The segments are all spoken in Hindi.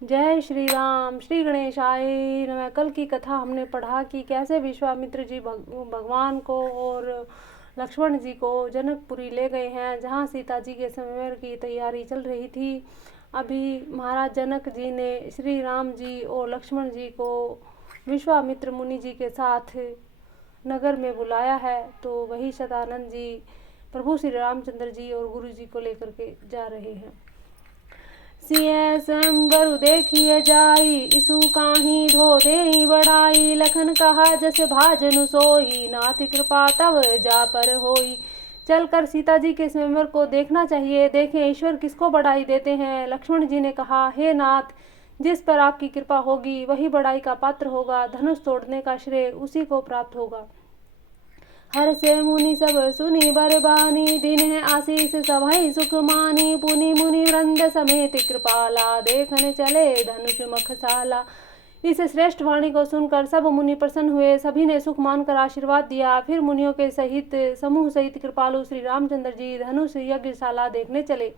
जय श्री राम। श्री गणेशाय नमः। कल की कथा हमने पढ़ा कि कैसे विश्वामित्र जी भगवान को और लक्ष्मण जी को जनकपुरी ले गए हैं, जहां सीता जी के स्वयंवर की तैयारी चल रही थी। अभी महाराज जनक जी ने श्री राम जी और लक्ष्मण जी को विश्वामित्र मुनि जी के साथ नगर में बुलाया है, तो वही सदानंद जी प्रभु श्री रामचंद्र जी और गुरु जी को लेकर के जा रहे हैं। सिय स्वयंवर देखिए जाई, इसु काहि धो देई बड़ाई। लखन कहा जस भाजनु सोई, नाथ कृपा तव जा पर होई। चलकर सीता जी के स्वयंवर को देखना चाहिए, देखें ईश्वर किसको बड़ाई देते हैं। लक्ष्मण जी ने कहा, हे नाथ, जिस पर आपकी कृपा होगी वही बड़ाई का पात्र होगा। धनुष तोड़ने का श्रेय उसी को प्राप्त होगा। हर से मुनि सब सुनी बरबानी, दिन है आशीष सभई सुख मानी। पुनि मुनि वृंद समेत कृपाला, देखन चले धनुष मखसाला। इस श्रेष्ठ वाणी को सुनकर सब मुनि प्रसन्न हुए, सभी ने सुख मानकर आशीर्वाद दिया। फिर मुनियों के सहित समूह सहित कृपालु श्री रामचंद्र जी धनुष यज्ञशाला देखने चले।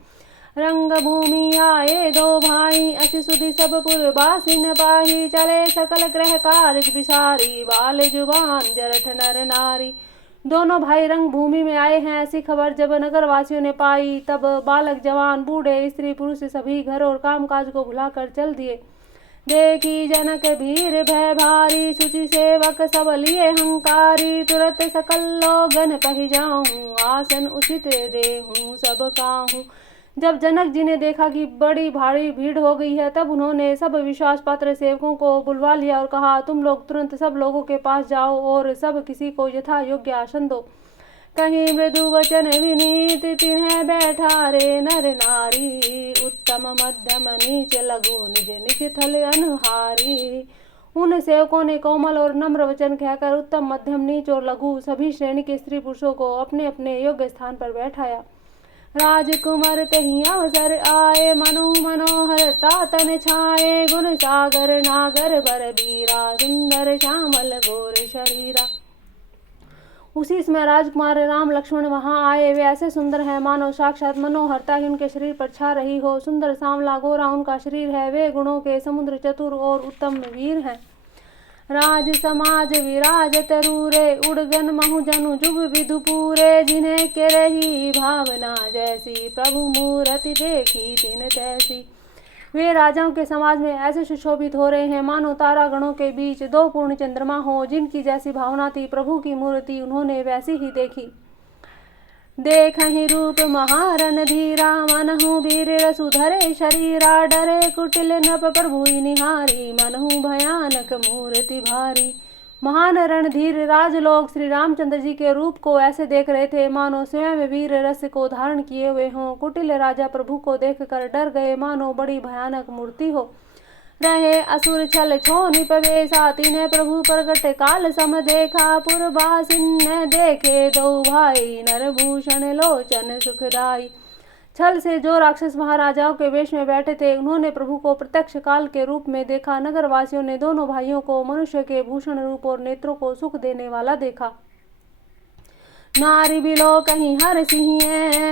रंग भूमि आए दो भाई, असि सुधि सब पुरवासिन पाही। चले सकल ग्रह कार्य विसारी, बाल जुबान जरठ नर नारी। दोनों भाई रंग भूमि में आए हैं, ऐसी खबर जब नगर वासियों ने पाई, तब बालक जवान बूढ़े स्त्री पुरुष सभी घर और काम काज को भुलाकर चल दिए। देखी जनक भीर भय भारी, सुचि सेवक सब लिए हंकारी। तुरत सकल लोगन पहि जाऊं, आसन उचित देहूं सब काहूं। जब जनक जी ने देखा कि बड़ी भारी भीड़ हो गई है, तब उन्होंने सब विश्वास पात्र सेवकों को बुलवा लिया और कहा, तुम लोग तुरंत सब लोगों के पास जाओ और सब किसी को यथा योग्य आसन दो। कहीं मृदु वचन विनीत, तिन्हें बैठा रे नर नारी। उत्तम मध्यम नीच लघु, निज निज थल अनुहारी। उन सेवकों ने कोमल और नम्र वचन कहकर उत्तम मध्यम नीच और लघु सभी श्रेणी के स्त्री पुरुषों को अपने अपने योग्य स्थान पर बैठाया। राजकुमार तहि अवसर आए, मनु मनोहर तातन छाए। गुण सागर नागर बर बीरा, सुंदर श्यामल गोर शरीरा। उसी समय राजकुमार राम लक्ष्मण वहां आए। वे ऐसे सुंदर हैं मानो साक्षात मनोहरता ही उनके शरीर पर छा रही हो। सुंदर सांवला गोरा उनका शरीर है। वे गुणों के समुद्र चतुर और उत्तम वीर हैं। राज समाज विराजत रूरे, उड़गन महु जनु जुग विधु पूरे। जिन्हें के रही भावना जैसी, प्रभु मूरति देखी तिन तैसी। वे राजाओं के समाज में ऐसे सुशोभित हो रहे हैं मानो तारा गणों के बीच दो पूर्ण चंद्रमा हो। जिनकी जैसी भावना थी, प्रभु की मूर्ति उन्होंने वैसी ही देखी। देखहि रूप महारन धीरा, मनहु वीर रसुधरे शरीरा। डरे कुटिल नृप प्रभु निहारी, मनहु भयानक मूर्ति भारी। महान रणधीर राजलोग श्री रामचंद्र जी के रूप को ऐसे देख रहे थे मानो स्वयं वीर रस को धारण किए हुए हों। कुटिल राजा प्रभु को देखकर डर गए मानो बड़ी भयानक मूर्ति हो। रहे असुर छल छोनि पवेशा, तिन्हें प्रभु प्रगट काल सम देखा। पुरवासिन ने देखे दो भाई, नरभूषण लोचन सुखदाई। छल से जो राक्षस महाराजाओं के वेश में बैठे थे, उन्होंने प्रभु को प्रत्यक्ष काल के रूप में देखा। नगर वासियों ने दोनों भाइयों को मनुष्य के भूषण रूप और नेत्रों को सुख देने वाला देखा। नारी बिलो कहीं हर सिंह,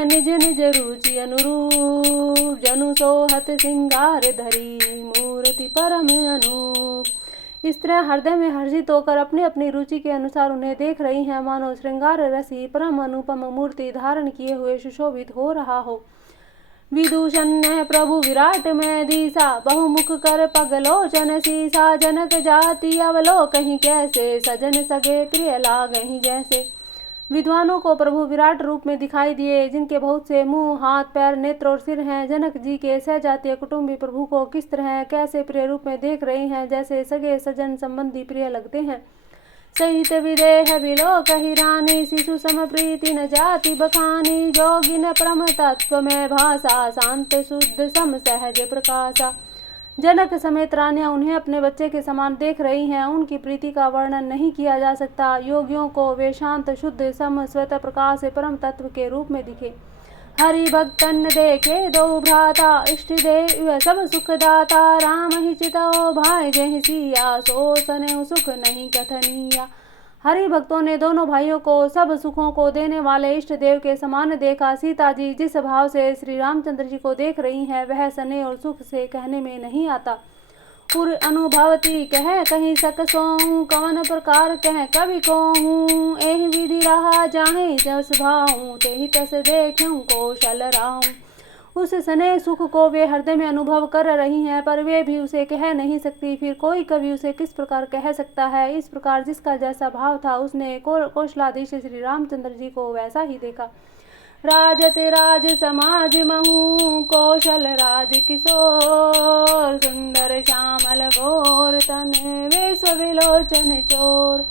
निज निज रुचि अनुरूप। जनु सोहत सिंगार धरी, मूर्ति परम अनूप। स्त्रियां हृदय में हर्षित होकर अपनी अपनी रुचि के अनुसार उन्हें देख रही हैं मानो श्रृंगार रसी परम अनुपम मूर्ति धारण किए हुए सुशोभित हो रहा हो। विदूषण ने प्रभु विराट में दीसा, बहुमुख कर पगलोचन सीसा। जनक जाति अवलोकहि कैसे, सजन सगे प्रिय लागहि जैसे। विद्वानों को प्रभु विराट रूप में दिखाई दिए, जिनके बहुत से मुंह हाथ पैर नेत्र और सिर हैं। जनक जी के सहजातीय कुटुंबी प्रभु को किस तरह कैसे प्रिय रूप में देख रहे हैं, जैसे सगे सजन संबंधी प्रिय लगते हैं। सहित विदेह विलोकहि रानी, शिशु सम प्रीति न जाति बखानी। जोगिन परम तत्व में भाषा, शांत शुद्ध सम सहज प्रकाशा। जनक समेत रानियां उन्हें अपने बच्चे के समान देख रही हैं। उनकी प्रीति का वर्णन नहीं किया जा सकता। योगियों को वे शांत शुद्ध सम श्वेत प्रकाश परम तत्व के रूप में दिखे। हरि भक्तन देखे दो भ्राता, इष्ट देव सब सुखदाता। राम ही चितो भाई जहि सिया, सो सने सुख नहीं कथनिया। हरि भक्तों ने दोनों भाइयों को सब सुखों को देने वाले इष्ट देव के समान देखा। सीता जी जिस भाव से श्री रामचंद्र जी को देख रही हैं वह स्नेह और सुख से कहने में नहीं आता। पुर अनुभवती कह कहीं सकसों कवन प्रकार कह कवि को हूँ। एहि विधि रहा जाहे जस भाऊं तेहि तस देखूं कौशल राम। उस स्नेह सुख को वे हृदय में अनुभव कर रही हैं पर वे भी उसे कह नहीं सकती। फिर कोई कवि उसे किस प्रकार कह सकता है। इस प्रकार जिसका जैसा भाव था उसने कौशलाधीश श्री रामचंद्र जी को वैसा ही देखा। राजत राज समाज महू कौशल राज किशोर सुंदर श्यामल घोर तन विश्व विलोचन चोर।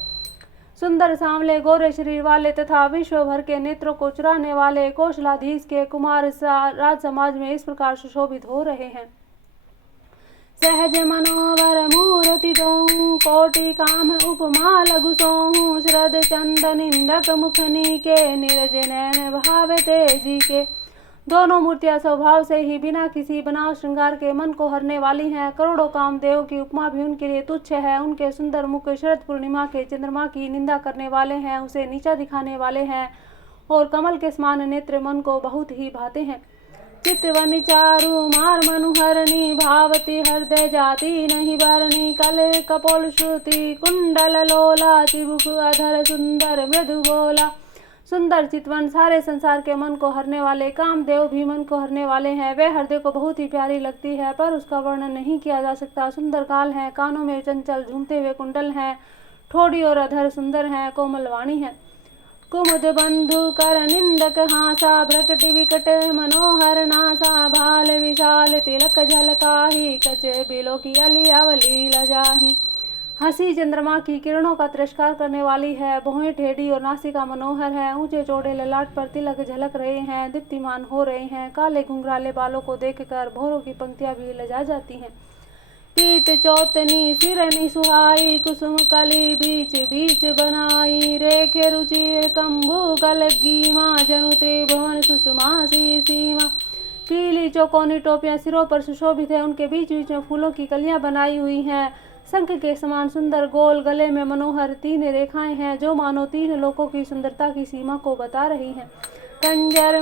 सुंदर सांवले गोरे शरीर वाले तथा विश्व भर के नेत्रों को चुराने वाले कौशलाधीश के कुमार राज समाज में इस प्रकार सुशोभित हो रहे हैं। सहज मनोवर मूर्ति दो कोटि काम उपमा लघु सोहूं। श्रद्ध चंद निंदक मुखनी के निरज नैन भाव तेजी के। दोनों मूर्तियां स्वभाव से ही बिना किसी बनाव श्रृंगार के मन को हरने वाली हैं। करोड़ों कामदेव की उपमा भी उनके लिए तुच्छ है। उनके सुंदर मुख शरद पूर्णिमा के चंद्रमा की निंदा करने वाले हैं, उसे नीचा दिखाने वाले हैं और कमल के समान नेत्र मन को बहुत ही भाते हैं। चितवनी चारु मार मनुहरणी भावती हृदय जाति नहीं बरणी। कल कपोल श्रुति कुंडल लोला चिबुक अधर सुंदर मृदु बोला। सुंदर चितवन सारे संसार के मन को हरने वाले कामदेव भी मन को हरने वाले हैं। वे हृदय को बहुत ही प्यारी लगती है पर उसका वर्णन नहीं किया जा सकता। सुंदर काल है, कानों में चंचल झूमते हुए कुंडल हैं, ठोड़ी और अधर सुंदर हैं, कोमल वाणी है। कुमुद बंधु कर निंदक हासा भ्रकट विकट मनोहर नासा। भाल विशाल तिलक झलकाही कच बिलो की अली अवली लजाही। हंसी चंद्रमा की किरणों का तिरस्कार करने वाली है, भौहें टेढ़ी और नासिका मनोहर है। ऊंचे चौड़े ललाट पर तिलक झलक रहे हैं, दीप्तिमान हो रहे हैं। काले घुंघराले बालों को देखकर भौरों की पंक्तियां भी लजा जाती हैं। पीत चौतनी सिरनी सुहाई कुसुम कली बीच बीच बनाई। रेखे रुचिर कंबू कलगीमा जनु त्रिभुवन सुषमा सी सीमा। पीली चौकोनी टोपियां सिरों पर सुशोभित है, उनके बीच बीच में फूलों की कलियां बनाई हुई हैं। शंख के समान सुंदर गोल गले में मनोहर 3 रेखाएं हैं जो मानो 3 लोकों की सुंदरता की सीमा को बता रही हैं। कुंजर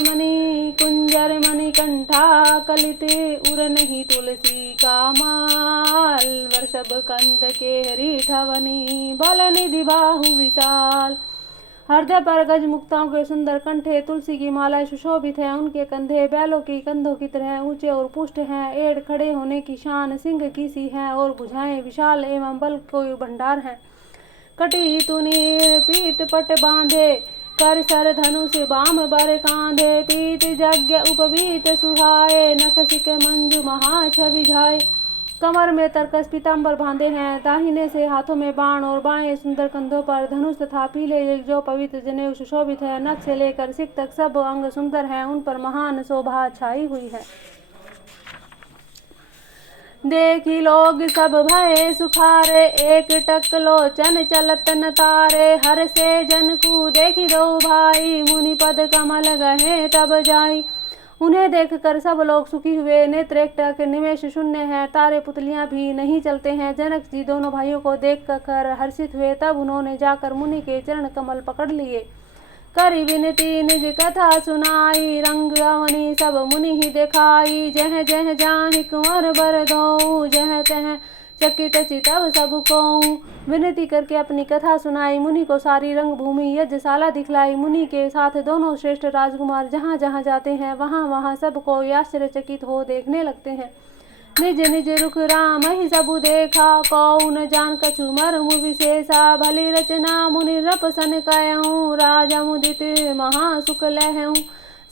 मणि कंठा कलिते उर नहीं तुलसी का माल। वर्षभ कंद के हरीठवनी बल निधि बाहु विशाल। हृदय पर गज मुक्ताओं के सुंदर कंठे तुलसी की मालाएं सुशोभित हैं। उनके कंधे बैलों की कंधों की तरह ऊंचे और पुष्ट हैं। एड़ खड़े होने की शान सिंह की सी है और भुजाएं विशाल एवं बल को भंडार है। कटी तुनीर पीत पट बांधे कर सर धनुष बाम बर कांधे। पीत यज्ञ उपवीत सुहाए नख सिक मंजू महा छवि झाए। कमर में तरकस पीताम्बर बांधे हैं, दाहिने से हाथों में बाण और बाएं सुंदर कंधों पर धनुष तथा पीले जो पवित्र जनेऊ सुशोभित है। नख से लेकर सिक तक सब अंग सुंदर हैं, उन पर महान शोभा छाई हुई है। देखी लोग सब भये सुखारे एक टक लोचन चलत न तारे। हर से जन को देखी दो भाई मुनि पद कमल गहे तब जाई। उन्हें देखकर सब लोग सुखी हुए, नेत्र एकटक निमेष शून्य है, तारे पुतलियां भी नहीं चलते हैं। जनक जी दोनों भाइयों को देखकर हर्षित हुए, तब उन्होंने जाकर मुनि के चरण कमल पकड़ लिए। करी विनती निज कथा सुनाई रंग अवनी सब मुनि ही दिखाई। जह जह जाहि कुंवर बर दो जह तह चकित चितव सबको। विनती करके अपनी कथा सुनाई, मुनि को सारी रंग भूमि यज्ञशाला दिखलाई। मुनि के साथ दोनों श्रेष्ठ राजकुमार जहाँ जहाँ जाते हैं वहाँ वहाँ सबको आश्चर्यचकित हो देखने लगते हैं। निज निज रुख राम ही सबु देखा कौन जान कछु मर्म विशेषा। भली रचना मुनि रपसन कहूँ राजा मुदित महासुख लहूँ।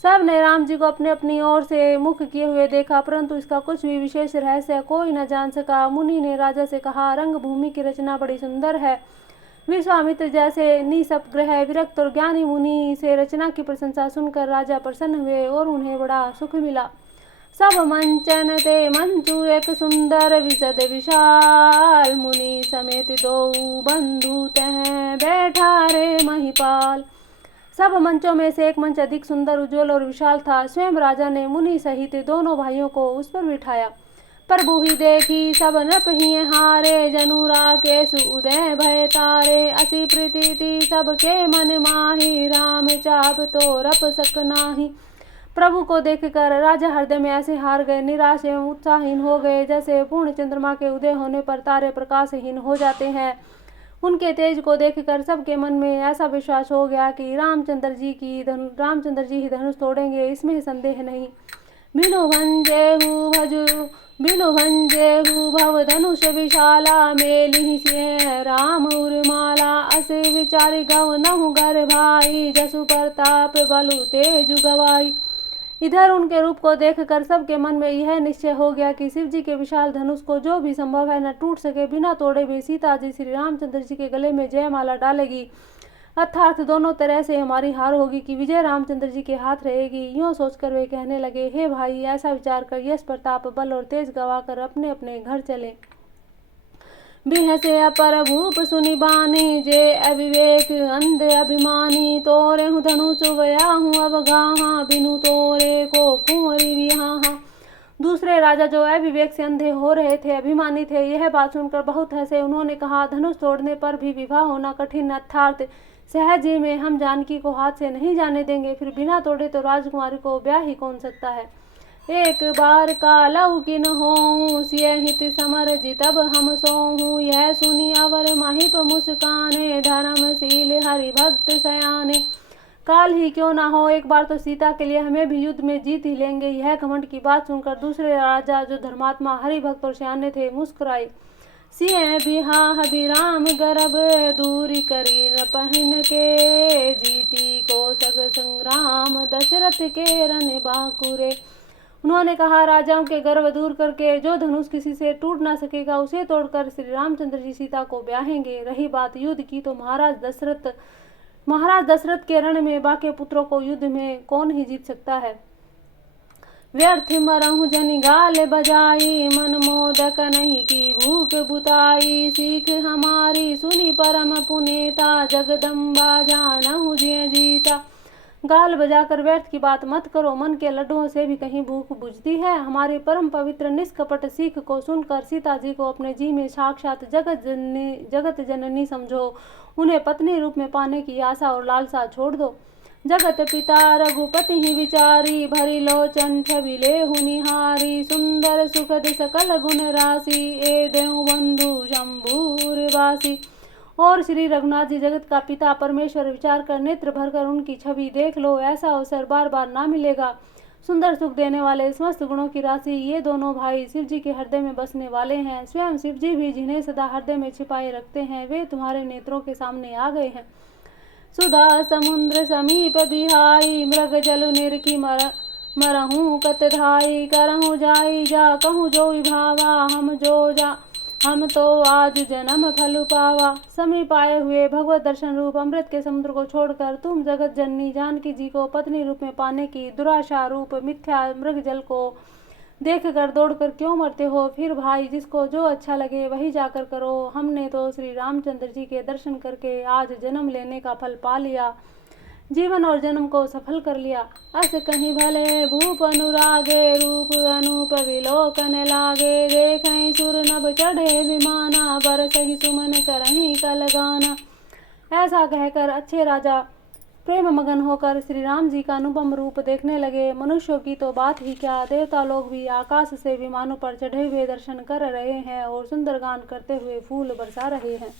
सब ने राम जी को अपने अपनी ओर से मुख किए हुए देखा परंतु इसका कुछ भी विशेष रहस्य कोई न जान सका। मुनि ने राजा से कहा, रंग भूमि की रचना बड़ी सुंदर है। विश्वामित्र जैसे निसपग्रह विरक्त और ज्ञानी मुनि से रचना की प्रशंसा सुनकर राजा प्रसन्न हुए और उन्हें बड़ा सुख मिला। सब मंचन ते मंचू एक सुंदर विशद विशाल। मुनि समेत दो बंधु तह बैठा रे महिपाल। सब मंचों में से एक मंच अधिक सुंदर उज्ज्वल और विशाल था। स्वयं राजा ने मुनि सहित दोनों भाइयों को उस पर बिठाया। प्रभु ही देखी सब नृप ही हारे, जनु राकेश उदय भय तारे। असी प्रीति सबके मन माही, राम चाप तो रप सक नाही। प्रभु को देखकर राजा हृदय में ऐसे हार गए, निराश एवं उत्साहहीन हो गए, जैसे पूर्ण चंद्रमा के उदय होने पर तारे प्रकाशहीन हो जाते हैं। उनके तेज को देखकर सबके मन में ऐसा विश्वास हो गया कि रामचंद्र जी ही धनुष तोड़ेंगे, इसमें संदेह नहीं। बिनु भंजेहु भव धनुष विशाला, मेलिहि सिंह राम उर्माला। असे विचारि गव नहु गर भाई, जसु प्रताप बलु तेजु गवाई। इधर उनके रूप को देखकर सबके मन में यह निश्चय हो गया कि शिव जी के विशाल धनुष को जो भी संभव है न टूट सके, बिना तोड़े भी सीता जी श्री रामचंद्र जी के गले में जयमाला डालेगी, अर्थात दोनों तरह से हमारी हार होगी कि विजय रामचंद्र जी के हाथ रहेगी। यूँ सोचकर वे कहने लगे, हे भाई, ऐसा विचार कर यश प्रताप बल और तेज गवाकर अपने अपने घर चले। बिहसे अपर भूप सुनि बानी, जे अविवेक अंध अभिमानी। तोरे हूँ धनुष वया हूँ अब गाहा, बिनु तोरे को कुंवरी विहाहा। दूसरे राजा जो अविवेक से अंधे हो रहे थे, अभिमानी थे, यह बात सुनकर बहुत हंसे। उन्होंने कहा, धनुष तोड़ने पर भी विवाह होना कठिन, अर्थात सहज ही में हम जानकी को हाथ से नहीं जाने देंगे, फिर बिना तोड़े तो राजकुमारी को ब्याह ही कौन सकता है। एक बार का लौकिन होऊं, सिय हित समर जितब हम सोहूं। यह सुनी अवर महिप मुस्काने, धर्मशील हरि भक्त सयाने। काल ही क्यों ना हो, एक बार तो सीता के लिए हमें भी युद्ध में जीत ही लेंगे। यह घमंड की बात सुनकर दूसरे राजा जो धर्मात्मा हरि भक्त और सयाने थे, मुस्कुराए। सिंह बिहाह बिराम गर्भ, दूरी करी न पहन के। जीती को सग संग्राम, दशरथ के रन बाकुरे। उन्होंने कहा, राजाओं के गर्व दूर करके जो धनुष किसी से टूट ना सकेगा, उसे तोड़कर श्री रामचंद्र जी सीता को ब्याहेंगे। रही बात युद्ध की, तो महाराज दशरथ के रण में बाके पुत्रों को युद्ध में कौन ही जीत सकता है। व्यर्थ मरहु जनि गाल बजाई, मन मोदक नहीं की भूख बुताई। सीख हमारी सुनी परम पुनेता, जगदम्बा जानहु जिय जीता। गाल बजाकर व्यर्थ की बात मत करो, मन के लड्डुओं से भी कहीं भूख बुझती है। हमारे परम पवित्र निष्कपट सीख को सुनकर सीता जी को अपने जी में साक्षात जगत जननी समझो। उन्हें पत्नी रूप में पाने की आशा और लालसा छोड़ दो। जगत पिता रघुपति ही विचारी, भरी लोचन छवि लेहु निहारी। सुंदर सुखद सकल गुण राशि, ए देहु बंधु शंभूर वासी। और श्री रघुनाथ जी जगत का पिता परमेश्वर, विचार कर नेत्र भरकर उनकी छवि देख लो। ऐसा अवसर बार बार ना मिलेगा। सुंदर सुख देने वाले समस्त गुणों की राशि ये दोनों भाई शिव जी के हृदय में बसने वाले हैं। स्वयं शिव जी भी जिन्हें सदा हृदय में छिपाए रखते हैं, वे तुम्हारे नेत्रों के सामने आ गए हैं। सुधा समुद्र समीप बिहाई, मृग जल निरखी मरहूं कत धाई। करहूं जाई जा कहूँ जो भावा, हम तो आज जन्म फल पावा। समीप आए हुए भगवत दर्शन रूप अमृत के समुद्र को छोड़कर तुम जगत जननी जानकी जी को पत्नी रूप में पाने की दुराशा रूप मिथ्या मृग जल को देखकर दौड़कर क्यों मरते हो। फिर भाई, जिसको जो अच्छा लगे वही जाकर करो। हमने तो श्री रामचंद्र जी के दर्शन करके आज जन्म लेने का फल पा लिया, जीवन और जन्म को सफल कर लिया। अस कहीं भले भूप अनुरागे, रूप अनूप विलोकन लागे। देखहीं सुर नभ चढ़े विमाना, बरसहि सुमन करहीं कलगाना। ऐसा कहकर अच्छे राजा प्रेम मगन होकर श्री राम जी का अनुपम रूप देखने लगे। मनुष्यों की तो बात ही क्या, देवता लोग भी आकाश से विमानों पर चढ़े हुए दर्शन कर रहे हैं और सुंदर गान करते हुए फूल बरसा रहे हैं।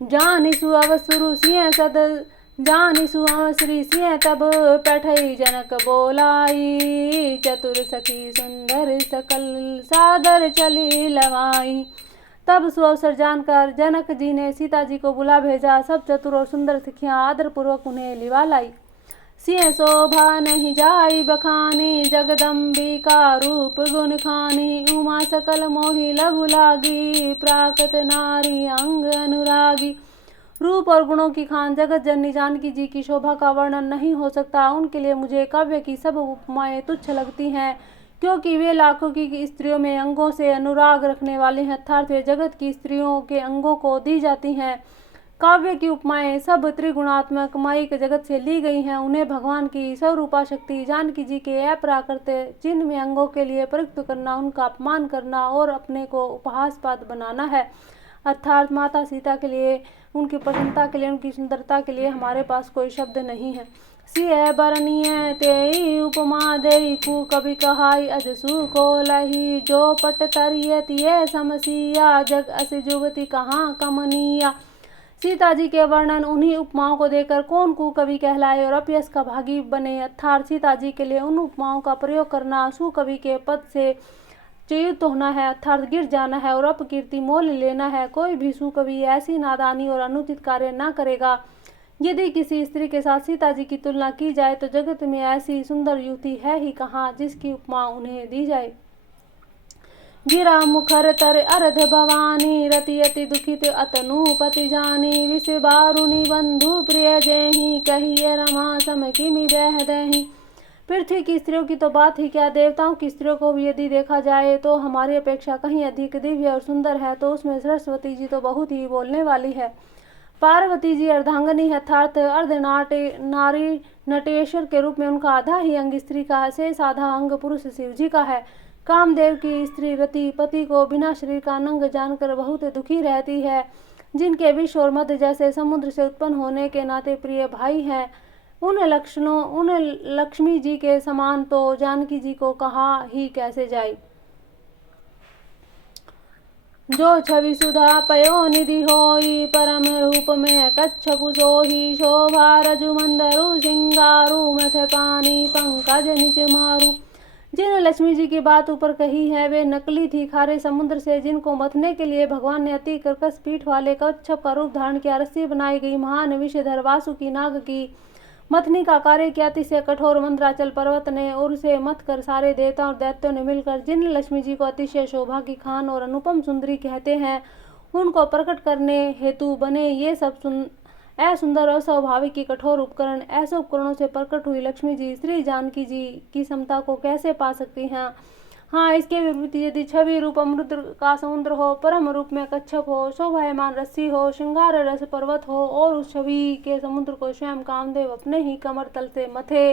जानिसु अवसुरु सिंह सद जानिसु श्री सिंह तब पैठई जनक बोलाई। चतुर सखी सुंदर सकल सादर चली लवाई। तब सुअवसर जानकर जनक जी ने सीता जी को बुला भेजा। सब चतुर और सुंदर सखियां आदर पूर्वक उन्हें लिवा लाई। सिंह शोभा नहीं जाई बखानी, जगदम्बिका रूप गुण खानी। उमा सकल मोहि लघु लागी, प्राकृत नारी अंग अनुरागी। रूप और गुणों की खान जगत जननी जानकी जी की शोभा का वर्णन नहीं हो सकता। उनके लिए मुझे काव्य की सब उपमाएं तुच्छ लगती हैं, क्योंकि वे लाखों की स्त्रियों में अंगों से अनुराग रखने वाली हैं, अर्थात वे जगत की स्त्रियों के अंगों को दी जाती हैं। काव्य की उपमाएं सब त्रिगुणात्मक माइक जगत से ली गई हैं। उन्हें भगवान की स्वरूपा शक्ति जानकी जी के अप्राकृत चिन्ह में अंगों के लिए प्रयुक्त करना, उनका अपमान करना और अपने को उपहासपात बनाना है। अर्थात माता सीता के लिए, उनकी प्रसन्नता के लिए, उनकी सुंदरता के लिए हमारे पास कोई शब्द नहीं है। सिय बरनिय तेई उपमा देई कु कवि कहाई अजसु को लही, जो पट तरिय तिय समसिया जग अस जुगति कहाँ कमनिया। सीता जी के वर्णन उन्हीं उपमाओं को देकर कौन कुकवि कहलाए और अपयश का भागी बने। अर्थात सीता जी के लिए उन उपमाओं का प्रयोग करना सुकवि के पद से च्युत होना है, अर्थात गिर जाना है और अपकीर्ति मोल लेना है। कोई भी सुकवि ऐसी नादानी और अनुचित कार्य न करेगा। यदि किसी स्त्री के साथ सीता जी की तुलना की जाए तो जगत में ऐसी सुंदर युवती है ही कहाँ जिसकी उपमा उन्हें दी जाए। गिरा मुखर तर अर्ध भवानी, रति अति दुखित अतनु पति जानी, विष बारुणी बंधु प्रिय जेहि, कहिए रमा सम किमि बह दही। पृथ्वी की स्त्रियों की तो बात ही क्या, देवताओं की स्त्रियों को भी यदि देखा जाए तो हमारी अपेक्षा कहीं अधिक दिव्य और सुंदर है, तो उसमें सरस्वती जी तो बहुत ही बोलने वाली है। पार्वती जी अर्धांगनी है, अर्थात अर्ध नारी नटेश्वर के रूप में उनका आधा ही अंग स्त्री का है, शेष आधा अंग पुरुष शिव जी का है। कामदेव की स्त्री रति पति को बिना शरीर का नंग जानकर बहुत दुखी रहती है। जिनके विष और मध्य जैसे समुद्र से उत्पन्न होने के नाते प्रिय भाई हैं, उन लक्ष्मी जी के समान तो जानकी जी को कहा ही कैसे जाए। जो छवि सुधा पयो निधि होई, परम रूप में कच्छपु सोही, शोभा रजु मंदरु सिंगारु, मथ पानी पंकज निज मारू। जिन लक्ष्मी जी की बात ऊपर कही है वे नकली थी, खारे समुद्र से जिनको मथने के लिए भगवान ने अति कर्कश पीठ वाले कच्छप का रूप धारण किया, रस्सी बनाई गई महान विषधर वासुकी नाग की मथनी का कार्य किया। तिसे कठोर मंद्राचल पर्वत ने और उसे मथ कर सारे देवता और दैत्यों ने मिलकर जिन लक्ष्मी जी को अतिशय शोभा की खान और अनुपम सुंदरी कहते हैं, उनको प्रकट करने हेतु बने ये सब सुंदर अस्वाभाविक की कठोर उपकरण, ऐसे उपकरणों से प्रकट हुई लक्ष्मी जी श्री जानकी जी की समता को कैसे पा सकती हैं। हाँ, इसके विपरीत यदि छवि रूप अमृत का समुद्र हो, परम रूप में कच्छप हो, शोभायमान रस्सी हो, श्रृंगार रस पर्वत हो और उस छवि के समुद्र को स्वयं कामदेव अपने ही कमर तल से मथे,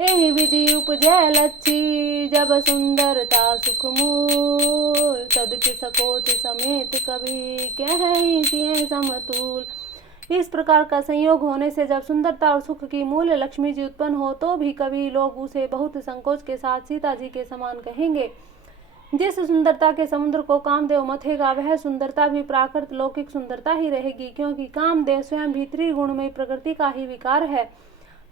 एहि विधि उपजय लच्छी, जब सुंदरता सुखमूल, तदपि सकोच समेत कवि कहि समतूल। इस प्रकार का संयोग होने से जब सुंदरता और सुख की मूल लक्ष्मी जी उत्पन्न हो तो भी कवि लोग उसे बहुत संकोच के साथ सीता जी के समान कहेंगे। जिस सुंदरता के समुद्र को कामदेव मथेगा वह सुंदरता भी प्राकृत लौकिक सुंदरता ही रहेगी, क्योंकि कामदेव स्वयं भी त्रिगुणमय प्रकृति का ही विकार है।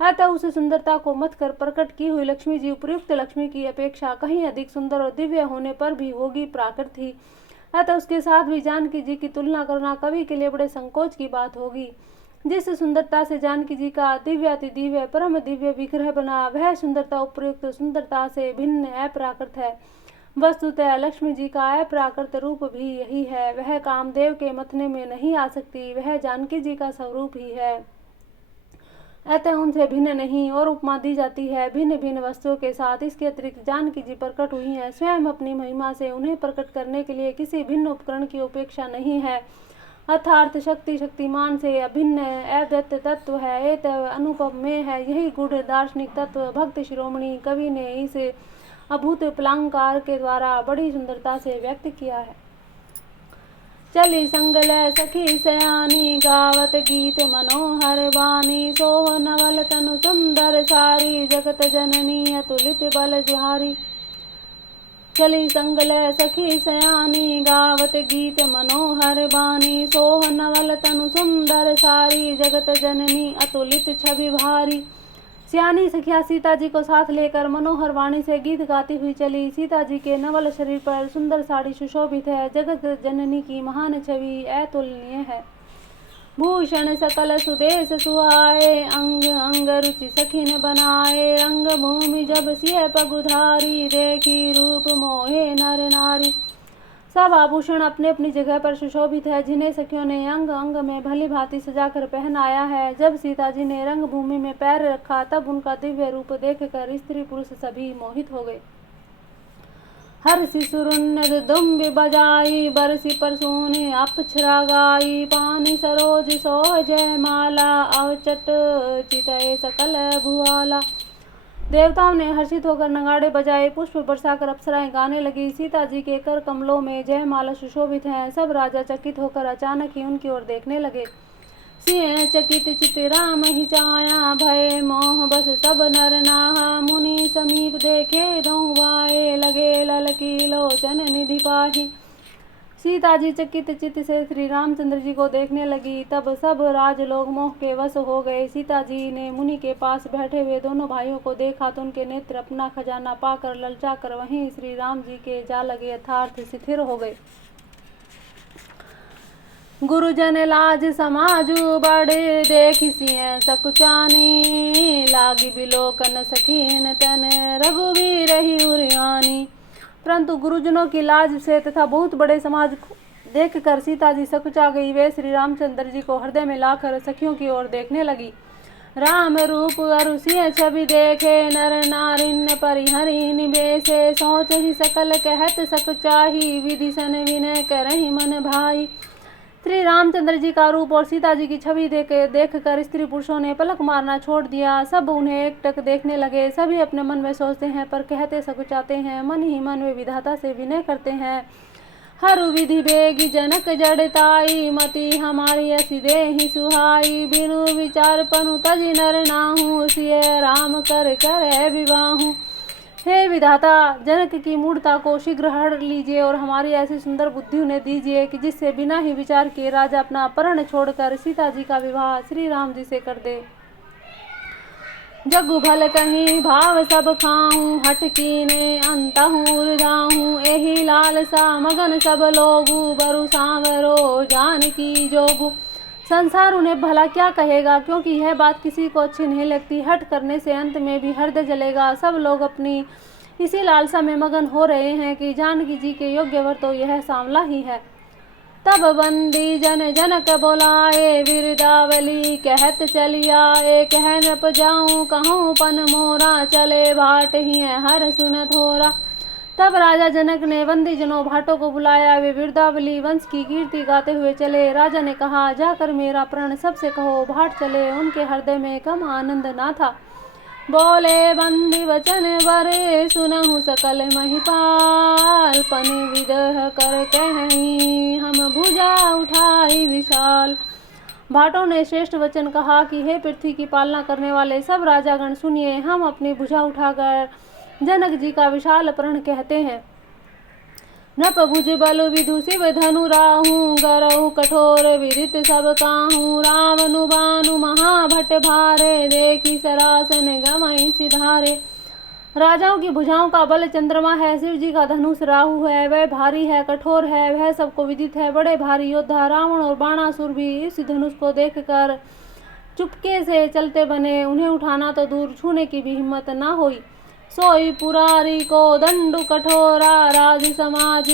अतः उस सुंदरता को मथ कर प्रकट की हुई लक्ष्मी जी उपयुक्त लक्ष्मी की अपेक्षा कहीं अधिक सुंदर और दिव्य होने पर भी होगी प्राकृत ही। अतः उसके साथ भी जानकी जी की तुलना करना कवि के लिए बड़े संकोच की बात होगी। जिस सुंदरता से जानकी जी का दिव्याति दिव्य परम दिव्य विग्रह बना, वह सुंदरता उपयुक्त सुंदरता से भिन्न अप्राकृत है। वस्तुतः लक्ष्मी जी का अप्राकृत रूप भी यही है, वह कामदेव के मथने में नहीं आ सकती, वह जानकी जी का स्वरूप ही है, अतः उनसे भिन्न नहीं। और उपमा दी जाती है भिन्न भिन्न वस्तुओं के साथ। इसके अतिरिक्त जानकी जी प्रकट हुई हैं स्वयं अपनी महिमा से, उन्हें प्रकट करने के लिए किसी भिन्न उपकरण की अपेक्षा नहीं है। अर्थात शक्ति शक्तिमान से अभिन्न अद्वितीय तत्व है, एक अनुपम में है। यही गूढ़ दार्शनिक तत्व भक्त शिरोमणि कवि ने इस अभूत पलांकार के द्वारा बड़ी सुंदरता से व्यक्त किया है। चली संगल सखी सयानी, गावत गीत मनोहर बानी, सोह नवल तनु सुंदर सारी, जगत जननी अतुलित बल जुहारी। चली संगल सखी सयानी, गावत गीत मनोहर बानी, सोह नवल तनु सुंदर सारी, जगत जननी अतुलित छवि भारी। सियानी सखिया सीता जी को साथ लेकर मनोहर वाणी से गीत गाती हुई चली। सीता जी के नवल शरीर पर सुंदर साड़ी सुशोभित है, जगत जननी की महान छवि अतुलनीय है। भूषण सकल सुदेश सुहाए, अंग अंग रुचि सखिन बनाए, रंग भूमि जब सिय पगुधारी, देखी रूप मोहे नर नारी। सब आभूषण अपने अपनी जगह पर सुशोभित है, जिन्हें सखियों ने अंग अंग में भली भांति सजाकर पहनाया है। जब सीता जी ने रंग भूमि में पैर रखा तब उनका दिव्य रूप देखकर स्त्री पुरुष सभी मोहित हो गए। हर्षि सुरुन्नद दुम्बि बजाई, बरसी परसूनि अप्सरा गाई, पानी सरोज सोह जयमाला, अवचट चितय सकल भुआला। देवताओं ने हर्षित होकर नगाड़े बजाए, पुष्प बरसाकर अप्सराएं गाने लगी। सीता जी के कर कमलों में जयमाला सुशोभित है। सब राजा चकित होकर अचानक ही उनकी ओर देखने लगे। सिंह चकित चित राम ही छाया, भय मोह बस सब नर नाहा, मुनि समीप देखे दौं बाए, लगे ललकी लोचन निधि पाही। सीता जी चकित चित्त से श्री रामचंद्र जी को देखने लगी। तब सब राजलोग मोह के वश हो गए। सीता जी ने मुनि के पास बैठे हुए दोनों भाइयों को देखा तो उनके नेत्र अपना खजाना पाकर ललचा कर वहीं श्री राम जी के जा लगे यथार्थ स्थिर हो गए। गुरुजन लाज समाजु बड़े, देखि सिंह सकुचानी, लागी बिलोकन सखीन तन, रघुवीर ही उरियानी। परंतु गुरुजनों की लाज से तथा बहुत बड़े समाज को देखकर सीता जी सकुचा गई। वे श्री रामचंद्र जी को हृदय में लाकर सखियों की ओर देखने लगी। राम रूप अरु सिंह छवि देखे, नर नारिन परिहरि निवेशे, सोच ही सकल कहत सकुचाही, विधि सन विनय करहि मन भाई। श्री रामचंद्र जी का रूप और सीता जी की छवि देखकर स्त्री पुरुषों ने पलक मारना छोड़ दिया। सब उन्हें एकटक देखने लगे। सभी अपने मन में सोचते हैं पर कहते सकुचाते हैं। मन ही मन वे विधाता से विनय करते हैं। हरु विधि बेगी जनक जड़ताई, मति हमारी असी देहि सुहाई, बिनु विचार पनु तजि नर नाहू, सिय राम कर करे विवाहू। हे विधाता, जनक की मूढ़ता को शीघ्र हर लीजिए और हमारी ऐसी सुंदर बुद्धि उन्हें दीजिए कि जिससे बिना ही विचार किए राजा अपना अपहरण छोड़कर सीता जी का विवाह श्री राम जी से कर दे। जगु भल कहीं भाव सब खाऊं, हट कीने अंतहूर जाऊं, एही लालसा मगन सब लोगू, बरु सांवरो जानकी जोगू। संसार उन्हें भला क्या कहेगा, क्योंकि यह बात किसी को अच्छी नहीं लगती। हट करने से अंत में भी हृदय जलेगा। सब लोग अपनी इसी लालसा में मगन हो रहे हैं कि जानकी जी के योग्य वर तो यह सांवला ही है। तब बंदी जन जनक बोलाए, विरदावली कहत चलिया, कह नप जाऊं कहूँ पन मोरा, चले भाट ही हर सुनत होरा। तब राजा जनक ने बंदी जनों भाटों को बुलाया। वे विरदावली वंश की कीर्ति गाते हुए चले। राजा ने कहा, जाकर मेरा प्रण सबसे कहो, भाट चले। उनके हृदय में कम आनंद ना था। बोले बंदी वचन बरे, सुनहु सकल महिपाल, पन विदह कर कहीं, हम भुजा उठाई विशाल। भाटों ने श्रेष्ठ वचन कहा कि हे पृथ्वी की पालना करने वाले सब राजागण सुनिए, हम अपनी भुजा उठाकर जनक जी का विशाल प्रण कहते हैं। नृप भुज बल विधु शिव धनु राहू, गरहु कठोर विदित सब काहू, रावनु बानु महाभट भारे, देखी सरासन गमई सिधारे। राजाओं की भुजाओं का बल चंद्रमा है, शिव जी का धनुष राहु है, वह भारी है, कठोर है, वह सबको विदित है। बड़े भारी योद्धा रावण और बाणासुर भी इस धनुष को देखकर चुपके से चलते बने। उन्हें उठाना तो दूर, छूने की भी हिम्मत ना हुई। सोई पुरारी को दंडु कठोरा, राज समाज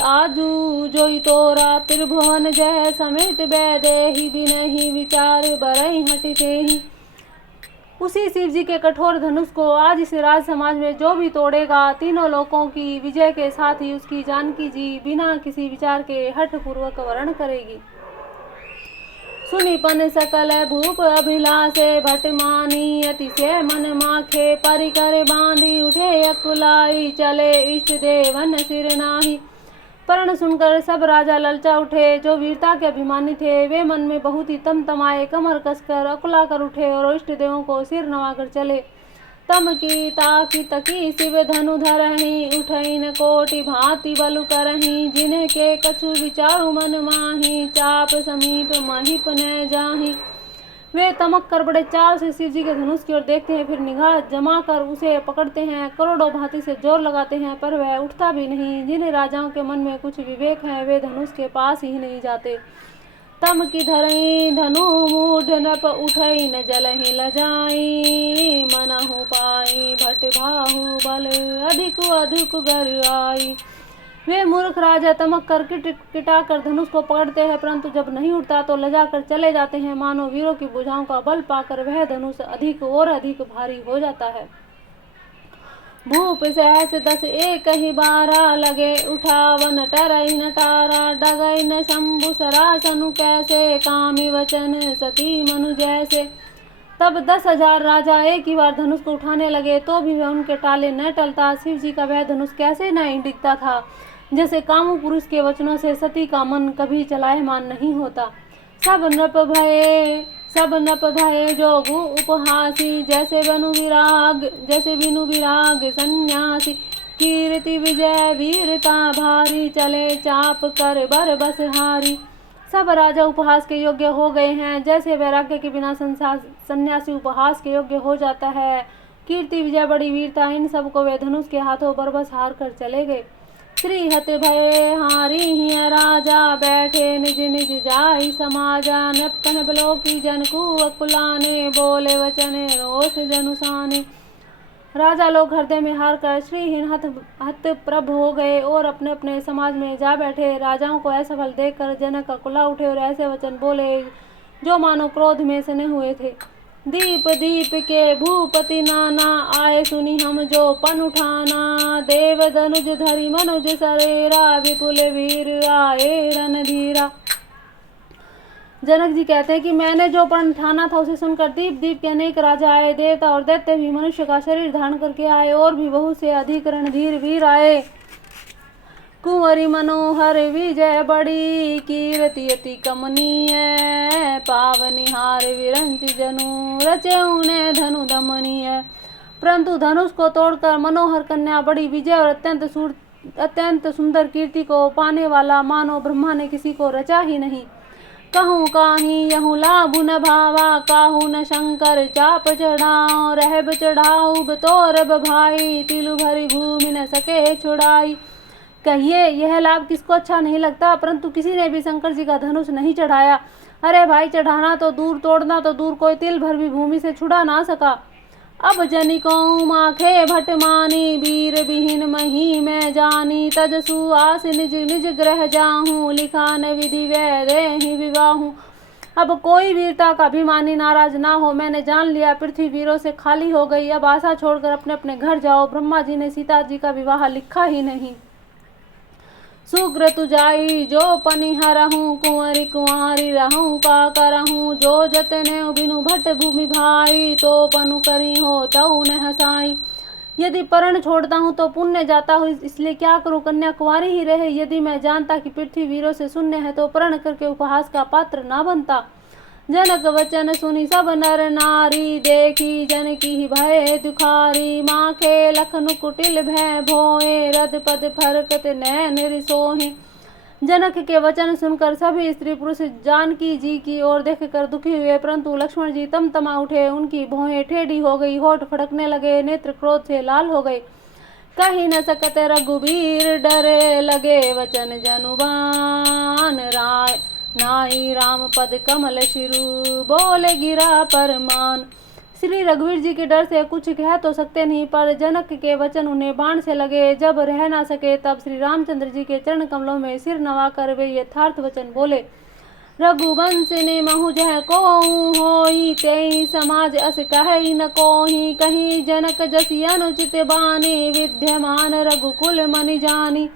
आजू जोई तोरा, त्रिभुवन जय समेत बैदेही, बिनहि विचार बरई हटिते ही। उसी शिव जी के कठोर धनुष को आज इस राज समाज में जो भी तोड़ेगा, तीनों लोकों की विजय के साथ ही उसकी जानकी जी बिना किसी विचार के हठ पूर्वक वरण करेगी। सुनिपन सकल भूप अभिलाषे, भट मानी अतिशय मन माखे, परिकर बांधी उठे अकुलाई, चले इष्ट देवन सिर नाही। पर्ण सुनकर सब राजा ललचा उठे। जो वीरता के अभिमानी थे वे मन में बहुत ही तमतमाए, कमर कसकर अकुला कर उठे और इष्ट देवों को सिर नवाकर चले। तम की ताकी तकी शिव धनु धरहि, उठैन कोटि भांति बलु करहि, जिन्ह के कछु विचारु मन माही, चाप समीप महिप न जाहि। वे तमक कर बड़े चाव से शिव जी के धनुष की ओर देखते हैं, फिर निगाह जमा कर उसे पकड़ते हैं। करोड़ों भांति से जोर लगाते हैं पर वह उठता भी नहीं। जिन राजाओं के मन में कुछ विवेक है वे धनुष के पास ही नहीं जाते। तम की धरई धनु मूढ़ नप उठई, न जलहि लजाई, मनहु पाई भट भाहु बल, अधिक अधिक गर आई। वे मूर्ख राजा तमक कर किटा कर धनुष को पकड़ते हैं, परंतु जब नहीं उठता तो लजा कर चले जाते हैं। मानो वीरों की भुजाओं का बल पाकर वह धनुष अधिक और अधिक भारी हो जाता है। भूप सहस 10 एक ही 12 लगे उठावन टरई नटारा डगई न शंभु सरासनु कैसे कामी वचन सती मनु जैसे। तब 10,000 राजा एक ही बार धनुष को उठाने लगे तो भी वह उनके टाले न टलता। शिव जी का वह धनुष कैसे न डिगता था, जैसे कामु पुरुष के वचनों से सती का मन कभी चलायमान नहीं होता। सब नृप भये जोगु उपहासी जैसे बिनु विराग सन्यासी। कीर्ति विजय वीरता भारी चले चाप कर बर बस हारी। सब राजा उपहास के योग्य हो गए हैं, जैसे वैराग्य के बिना सन्यासी उपहास के योग्य हो जाता है। कीर्ति विजय बड़ी वीरता, इन सबको वे धनुष के हाथों बरबस हार कर चले गए। श्री हत भय हारी हिय राजा बैठे निज निज जाई समाजा। नृप बिलोकी जन कु अकुलाने बोले वचन रोष जनुसाने। राजा लोग हृदय में हार कर श्रीहीन हत प्रभ हो गए और अपने अपने समाज में जा बैठे। राजाओं को असफल देखकर जनक अकुला उठे और ऐसे वचन बोले जो मानो क्रोध में सने हुए थे। दीप के भूपति नाना आए सुनी हम जो पन उठाना। देव धनुज धरि मनुज सरेरा विपुल वीर आए रणधीरा। जनक जी कहते हैं कि मैंने जो पन ठाना था उसे सुनकर दीप के अनेक राजा आए। देवता और दैत्य भी मनुष्य का शरीर धारण करके आए और भी बहुत से अधिक रणधीर वीर आए। कुंवरी मनोहर विजय बड़ी कीर्ति अति कमनीय। पावनिहार विरंच जनु रचे उन्हें धनु दमनीय। परंतु धनुष को तोड़कर मनोहर कन्या बड़ी विजय और अत्यंत सुंदर कीर्ति को पाने वाला मानो ब्रह्मा ने किसी को रचा ही नहीं। कहूँ काही यहूँ लाभु न भावा काहू न शंकर चाप चढ़ाओ। रहब चढ़ाऊ बतौरब भाई तिलु भरी भूमि न सके छुड़ाई। कहिए यह लाभ किसको अच्छा नहीं लगता, परंतु किसी ने भी शंकर जी का धनुष नहीं चढ़ाया। अरे भाई, चढ़ाना तो दूर तोड़ना तो दूर, कोई तिल भर भी भूमि से छुड़ा ना सका। अब जनिकों माखे भट मानी वीर विहीन मही में जानी। तजसु आस निज निज ग्रह जाहूँ लिखा न विधि वैदेहि विवाहूँ। अब कोई वीरता का अभिमानी नाराज ना हो, मैंने जान लिया पृथ्वी वीरों से खाली हो गई। अब आशा छोड़कर अपने अपने घर जाओ। ब्रह्मा जी ने सीता जी का विवाह लिखा ही नहीं। सुग्र तुजाई जो पनिहा रहूं कुंवरी कुंवारी रहूं का करहूं। जो जतने बिनु भट भूमि भाई तो पनु करी हो तऊ न हसाई। यदि परण छोड़ता हूँ तो पुण्य जाता हूँ, इसलिए क्या करूँ कन्या कुंवारी ही रहे। यदि मैं जानता कि पृथ्वी वीरों से शून्य है तो परण करके उपहास का पात्र ना बनता। जनक वचन सुनी सब नर नारी देखी जन की भय दुखारी। माखे लखनु कुटिल भय भोए रद पद फरकत नैन रिसोहि। जनक के वचन सुनकर सभी स्त्री पुरुष जानकी जी की ओर देखकर दुखी हुए, परंतु लक्ष्मण जी तमा उठे। उनकी भौहें टेढ़ी हो गई, होठ फड़कने लगे, नेत्र क्रोध से लाल हो गए। कही न सकत रघुबीर डरे लगे वचन जनुबान राय। नाई राम पद कमल शिरु बोले गिरा परमान। श्री रघुवीर जी के डर से कुछ कह तो सकते नहीं, पर जनक के वचन उन्हें बाण से लगे। जब रह ना सके तब श्री रामचंद्र जी के चरण कमलों में सिर नवाकर वे यथार्थ वचन बोले। रघुवंश ने महु जह को होई तेई समाज अस कहि न कोही। कहीं जनक जसी अनुचित बानी विद्यमान रघुकुल मनि जानी।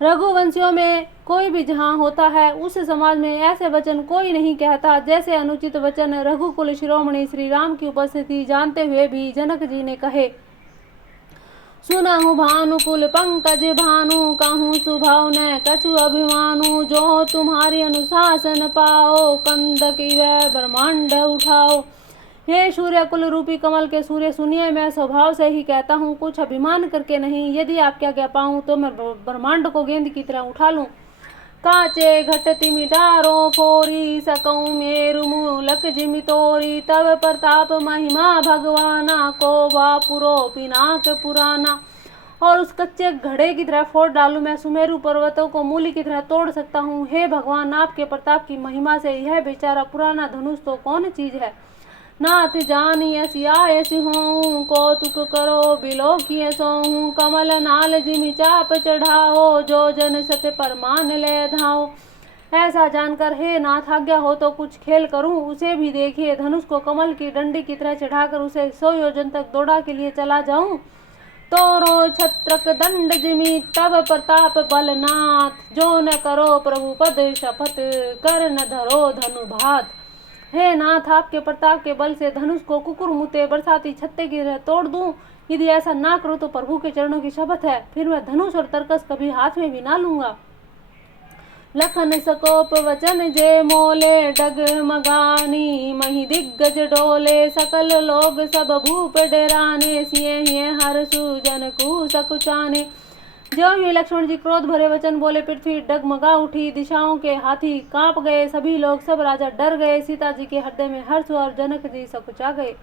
रघुवंशियों में कोई भी जहाँ होता है उस समाज में ऐसे वचन कोई नहीं कहता जैसे अनुचित वचन रघुकुल शिरोमणि श्री राम की उपस्थिति जानते हुए भी जनक जी ने कहे। सुनहु भानुकुल पंकज भानु कहूँ सुभाव न कछु अभिमानु। जो तुम्हारी अनुशासन पाओ कंदकी वह ब्रह्मांड उठाओ। हे सूर्य कुल रूपी कमल के सूर्य सुनिए, मैं स्वभाव से ही कहता हूँ, कुछ अभिमान करके नहीं। यदि आप क्या क्या पाऊँ तो मैं ब्रह्मांड को गेंद की तरह उठा लूँ। काचे घट तिमि डारो फोरी सकऊँ मेरु मूलक जिमि तोरी। तब प्रताप महिमा भगवाना को वापुरो पिनाक पुराना। और उस कच्चे घड़े की तरह फोड़ डालूं मैं सुमेरु पर्वतों को मूली की तरह तोड़ सकता हूँ। हे भगवान, आपके प्रताप की महिमा से यह बेचारा पुराना धनुष तो कौन चीज है। नाथ जानी असियाय सिंहूँ कौतुक करो बिलो किए सोहूँ। कमल नाल जिमि चाप चढ़ाओ जो जन सत्य परमान ले धाओ। ऐसा जानकर हे नाथ आज्ञा हो तो कुछ खेल करूं। उसे भी देखिए, धनुष को कमल की डंडी की तरह चढ़ाकर उसे 100 योजन तक दौड़ा के लिए चला जाऊं तोरो छत्रक दंड जिमि तब प्रताप बलनाथ। जो न करो प्रभु पद शपथ कर न धरो धनु भात। हे नाथ, आपके प्रताप के बल से धनुष को कुकुर मुते बरसाती छत्ते की तरह तोड़ दूं। यदि ऐसा ना करो तो प्रभु के चरणों की शपथ है, फिर मैं धनुष और तरकस कभी हाथ में भी ना लूंगा। लखन सकोप वचन जे मोले डगमगानी। मही दिग्गज डोले सकल लोग सब भूप डेराने। सिए हिए हर सुजन कू सकुचाने। ज्यों ही लक्ष्मण जी क्रोध भरे वचन बोले, पृथ्वी डगमगा उठी, दिशाओं के हाथी कांप गए, सभी लोग सब राजा डर गए। सीता जी के हृदय में हर्ष और जनक जी सकुचा गए।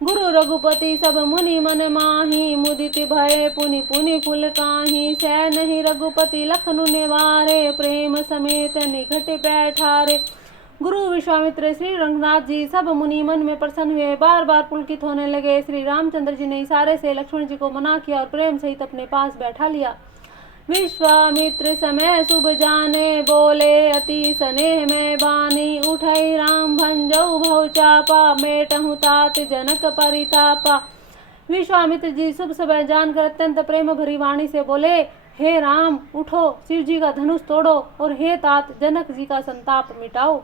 गुरु रघुपति सब मुनि मन माही। मुदित भय पुनि पुनि फुल काही। सै नहीं रघुपति लखनु निवारे। प्रेम समेत निकट बैठारे। गुरु विश्वामित्र श्री रंगनाथ जी सब मुनि मन में प्रसन्न हुए, बार बार पुलकित होने लगे। श्री रामचंद्र जी ने इशारे से लक्ष्मण जी को मना किया और प्रेम सहित अपने पास बैठा लिया। विश्वामित्र समय शुभ जाने, बोले अति स्नेह में बानी। उठई राम भंजऊ भव चापा, मेटहु तात जनक परितापा। विश्वामित्र जी शुभ समय जानकर अत्यंत प्रेम भरी वाणी से बोले, हे राम उठो, शिव जी का धनुष तोड़ो, और हे तात जनक जी का संताप मिटाओ।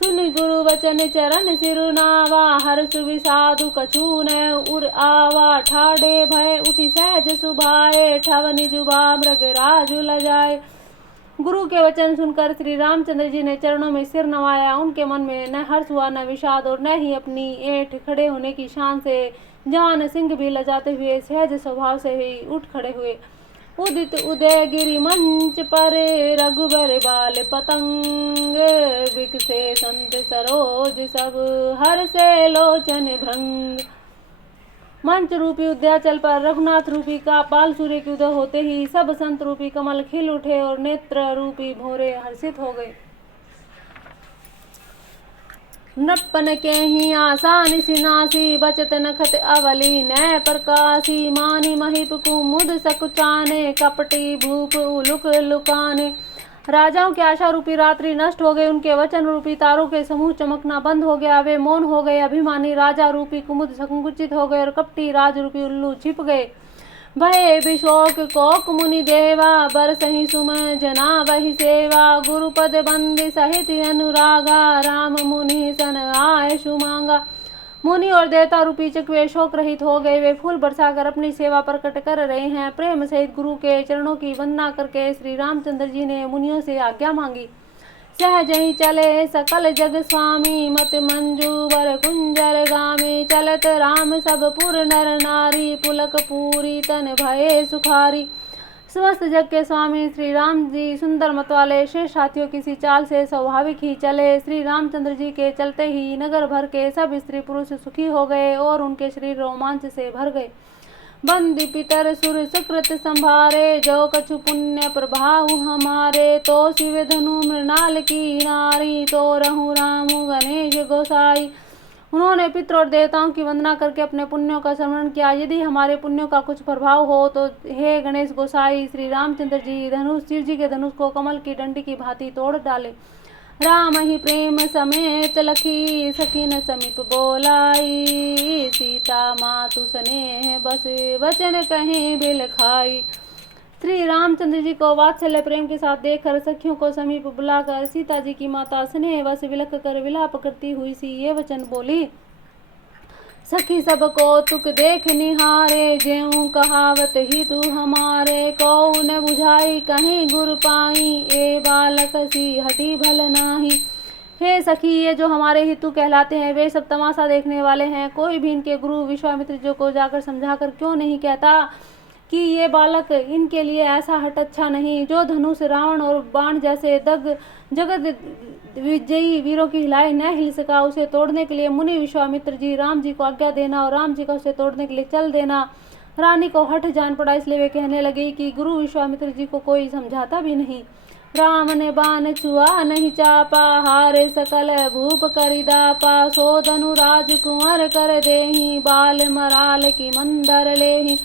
सुन गुरु वचन चरण सिरुनावा। हर्ष विषादु कछु न उर आवा। ठाडे भय उठी सहज सुभाए, ठवनि जुबा मृग राजु लजाए। गुरु के वचन सुनकर श्री रामचंद्र जी ने चरणों में सिर नवाया। उनके मन में न हर्ष हुआ न विषाद, और न ही अपनी ऐठ खड़े होने की शान से जवान सिंह भी लजाते हुए सहज स्वभाव से ही उठ खड़े हुए। उदित उदय गिरि मंच पर, रघुबर बाल पतंग। बिकसे संत सरोज सब, हर से लोचन भृंग। मंच रूपी उद्याचल पर रघुनाथ रूपी का बाल सूर्य के उदय होते ही सब संत रूपी कमल खिल उठे और नेत्र रूपी भौरे हर्षित हो गए। नृपन के ही आसानी सिनासी, बचत नखत अवली नय प्रकाशी। मानी महिप कुमुद सकुचाने, कपटी भूप उलुक लुकाने। राजाओं की आशा रूपी रात्रि नष्ट हो गई, उनके वचन रूपी तारों के समूह चमकना बंद हो गया। वे मौन हो गए। अभिमानी राजा रूपी कुमुद संकुचित हो गए और कपटी राज रूपी उल्लू छिप गए। भय विशोक कोक मुनि देवा, बरसहि सुम जना वही सेवा। गुरुपद बंदी सहित अनुरागा, राम मुनि सन आय सुमांगा। मुनि और देवता रूपी चकवे शोक रहित हो गए। वे फूल बरसाकर अपनी सेवा प्रकट कर रहे हैं। प्रेम सहित गुरु के चरणों की वंदना करके श्री रामचंद्र जी ने मुनियों से आज्ञा मांगी। सहज ही चले सकल जग स्वामी, मत मंजू वर कुंजर गामी। चलत राम सब पुर नर नारी, पुलक पूरी तन भये सुखारी। समस्त जग के स्वामी श्री राम जी सुंदर मत वाले शेष हाथियों की सी चाल से स्वाभाविक ही चले। श्री रामचंद्र जी के चलते ही नगर भर के सब स्त्री पुरुष सुखी हो गए और उनके शरीर रोमांच से भर गए। बंदी पितर सुर सुकृत संभारे, जो कछु पुण्य प्रभाव हमारे। तो शिव धनु मृणाल की नारी, तो रहु राम गणेश गोसाई। उन्होंने पितर और देवताओं की वंदना करके अपने पुण्यों का स्मरण किया। यदि हमारे पुण्यों का कुछ प्रभाव हो तो हे गणेश गोसाई, श्री रामचंद्र जी धनुष शिव जी के धनुष को कमल की डंडी की भांति तोड़ डाले। राम ही प्रेम समेत लखी, सखीन समीप बोलाई। सीता मातु स्नेह बस, वचन कहें बिल खाई। श्री रामचंद्र जी को वात्सल्य प्रेम के साथ देखकर सखियों को समीप बुलाकर सीता जी की माता स्नेह वश विलख कर विलाप करती हुई सी ये वचन बोली। सखी सब कौतुक देख निहारे, ज्यों कहावत ही तू हमारे। कौ न बुझाई कहीं गुर पाई, ए बालक सी हटी भल नाही। हे सखी, ये जो हमारे हितु कहलाते हैं वे सब तमाशा देखने वाले हैं। कोई भी इनके गुरु विश्वामित्र जी को जाकर समझाकर क्यों नहीं कहता कि ये बालक इनके लिए ऐसा हट अच्छा नहीं। जो धनुष रावण और बाण जैसे जगत विजयी वीरों की हिलाई न हिल सका, उसे तोड़ने के लिए मुनि विश्वामित्र जी राम जी को आज्ञा देना और राम जी को उसे तोड़ने के लिए चल देना। रानी को हठ जान पड़ा, इसलिए वे कहने लगी कि गुरु विश्वामित्र जी को कोई समझाता भी नहीं। राम ने बाण छुआ नहीं चापा, हारे सकल भूप करिदापा। सो धनु राजकुंवर कर देही, बाल मराल की मंदर लेही।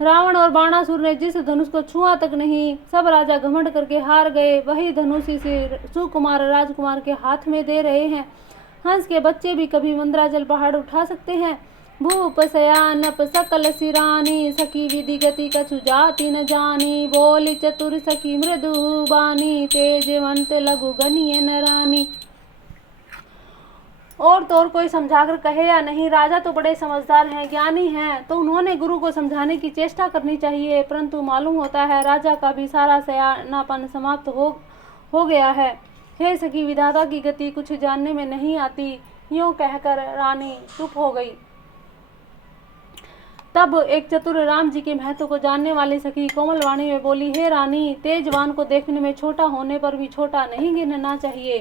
रावण और बाणासुर ने जिस धनुष को छुआ तक नहीं, सब राजा घमंड करके हार गए। वही धनुष से सुकुमार राजकुमार के हाथ में दे रहे हैं। हंस के बच्चे भी कभी मंदराचल पहाड़ उठा सकते हैं। भूप शयानप सकल सिरानी, सखी विधि गति कछु जाति न जानी। बोली चतुर सखी मृदु बानी, तेजवंत लघु गनिय न रानी। और तो और कोई समझाकर कहे या नहीं, राजा तो बड़े समझदार हैं, ज्ञानी हैं, तो उन्होंने गुरु को समझाने की चेष्टा करनी चाहिए, परंतु मालूम होता है राजा का भी सारा सयानापन समाप्त हो गया है। हे सखी, विधाता की गति कुछ जानने में नहीं आती। यूं कहकर रानी चुप हो गई। तब एक चतुर राम जी के महत्व को जानने वाली सखी कोमल वाणी में बोली, हे रानी, तेजवान को देखने में छोटा होने पर भी छोटा नहीं गिनना चाहिए।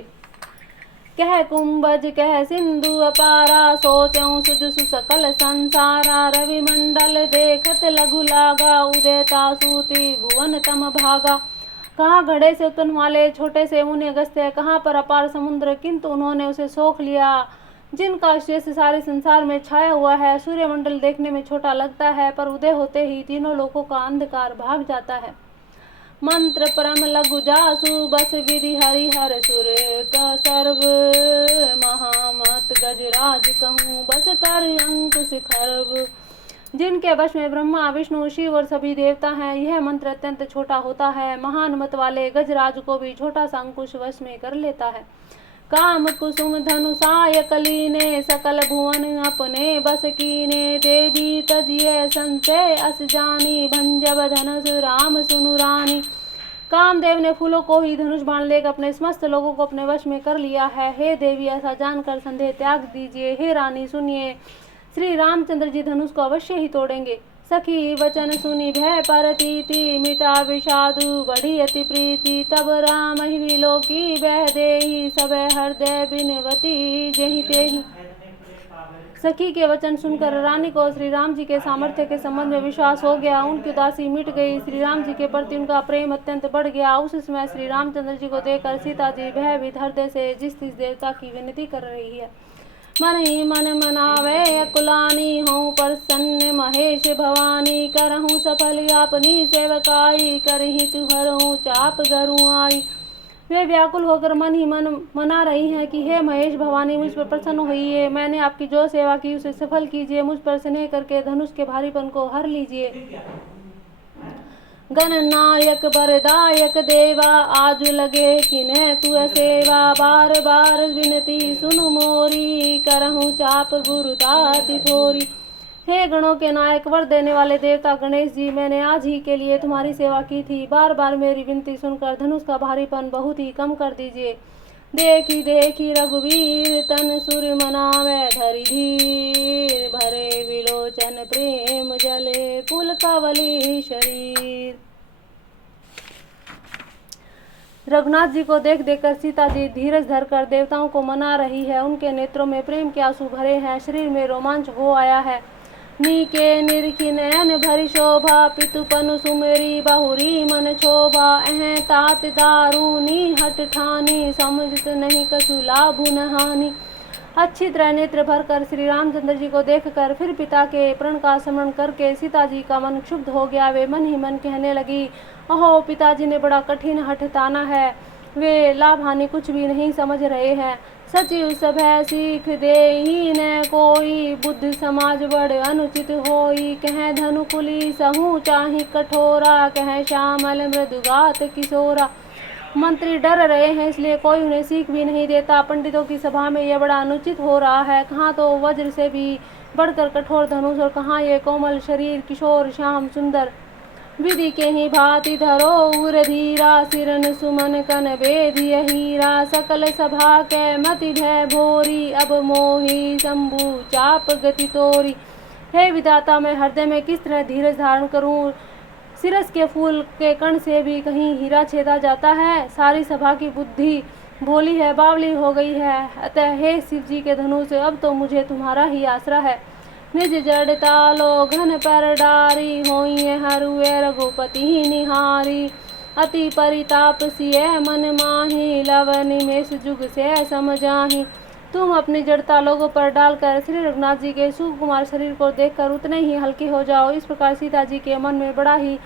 कह कुंभज कह सिंधु अपारा, सोचऊं सुजसु सकल संसारा। रवि मंडल देखत लघु लागा, उदयता सूति भुवन तम भागा। कहाँ घड़े से उत्पन्न वाले छोटे से मुनि अगस्त्य, कहाँ पर अपार समुद्र, किंतु उन्होंने उसे सोख लिया। जिनका शेष सारे संसार में छाया हुआ है। सूर्यमंडल देखने में छोटा लगता है, पर उदय होते ही तीनों लोकों का अंधकार भाग जाता है। मंत्र परम लघु जासु, बस विधि हरि हर सुर का सर्व। महामत गजराज कहूँ, बस कर अंकुश खर्व। जिनके वश में ब्रह्मा विष्णु शिव और सभी देवता हैं, यह मंत्र अत्यंत छोटा होता है। महान मत वाले गजराज को भी छोटा सा अंकुश वश में कर लेता है। काम कुसुम धनुषाय कलीने, सकल भुवन अपने बस कीने। देवी तजिए संशय अस जानी, भंजब धनुष राम सुनु रानी। कामदेव ने फूलों को ही धनुष बाण लेकर अपने समस्त लोगों को अपने वश में कर लिया है। हे देवी, ऐसा जानकर संदेह त्याग दीजिए। हे रानी सुनिए, श्री रामचंद्र जी धनुष को अवश्य ही तोड़ेंगे। सखी वचन सुनी भय परतीति, मिटा विषादु बढ़ी अति प्रीति। तब राम ही विलोकी बह देहि, सब हृदय बिनवती जेहि तेहि। सखी के वचन सुनकर रानी को श्री राम जी के सामर्थ्य के संबंध में विश्वास हो गया। उनकी उदासी मिट गई। श्री राम जी के प्रति उनका प्रेम अत्यंत बढ़ गया। उस समय श्री रामचंद्र जी को देखकर सीता जी भयभीत हृदय से जिस देवता की विनती कर रही है, मन ही मन मनावे अकुलानी। हूँ प्रसन्न महेश भवानी, करहूँ सफल अपनी सेवकाई। करही तुहरहूँ चाप गरू आई। वे व्याकुल होकर मन ही मन मना रही हैं कि हे महेश भवानी, मुझ पर प्रसन्न होइए। मैंने आपकी जो सेवा की उसे सफल कीजिए। मुझ पर स्नेह करके धनुष के भारीपन को हर लीजिए। गणनायक वरदायक देवा, आज लगे किन्ह तू सेवा। बार बार विनती सुनु मोरी, करहूँ चाप गुरुताति थोरी। हे गणों के नायक, वर देने वाले देवता गणेश जी, मैंने आज ही के लिए तुम्हारी सेवा की थी। बार बार मेरी विनती सुनकर धनुष का भारीपन बहुत ही कम कर दीजिए। देखी देखी रघुवीर तन सुर मनावे धरि धीर। भरे विलोचन प्रेम जले पुलकावली शरीर। रघुनाथ जी को देख देखकर सीता जी धीरज धरकर देवताओं को मना रही है। उनके नेत्रों में प्रेम के आंसू भरे हैं, शरीर में रोमांच हो आया है। नीके निरखी नयन भरी शोभा, पितुपनु सुमेरी बहुरी मन क्षोभा। अह तात दारूनी हट ठानी, समझत नहीं कछु लाभु न हानि। अच्छी तरह नेत्र भरकर श्री रामचंद्र जी को देखकर फिर पिता के प्रण का स्मरण करके सीता जी का मन क्षुब्ध हो गया। वे मन ही मन कहने लगी, अहो पिताजी ने बड़ा कठिन हठ ताना है। वे लाभ हानि कुछ भी नहीं समझ रहे हैं। सचिव सभय सीख देहि न कोई, बुद्ध समाज बड़ अनुचित होई। कह धनुकुली सहू चाहि कठोरा, कह श्यामल मृदुगात किशोरा। मंत्री डर रहे हैं, इसलिए कोई उन्हें सीख भी नहीं देता। पंडितों की सभा में यह बड़ा अनुचित हो रहा है। कहाँ तो वज्र से भी बढ़कर कठोर धनुष, और कहाँ ये कोमल शरीर किशोर श्याम सुंदर। विधि के ही भांति धरो उर धीरा, सिरन सुमन कन बेधिय हीरा। सकल सभा के मति भय भोरी, अब मोही शंभु चाप गति तोरी। हे विधाता, मैं हृदय में किस तरह धीरज धारण करूं। सिरस के फूल के कण से भी कहीं हीरा छेदा जाता है। सारी सभा की बुद्धि भोली है, बावली हो गई है। अतः हे शिव जी के धनुष, अब तो मुझे तुम्हारा ही आसरा है। निज जड़ता लो घन पर डारी, होइए हरुए रघुपति निहारी। अति परिताप सिय मन माही, लव निमेष जुग से समझाही। तुम अपनी जड़ता लोगों पर डालकर श्री रघुनाथ जी के सुकुमार शरीर को देखकर उतने ही हल्के हो जाओ। इस प्रकार सीता जी के मन में बड़ा ही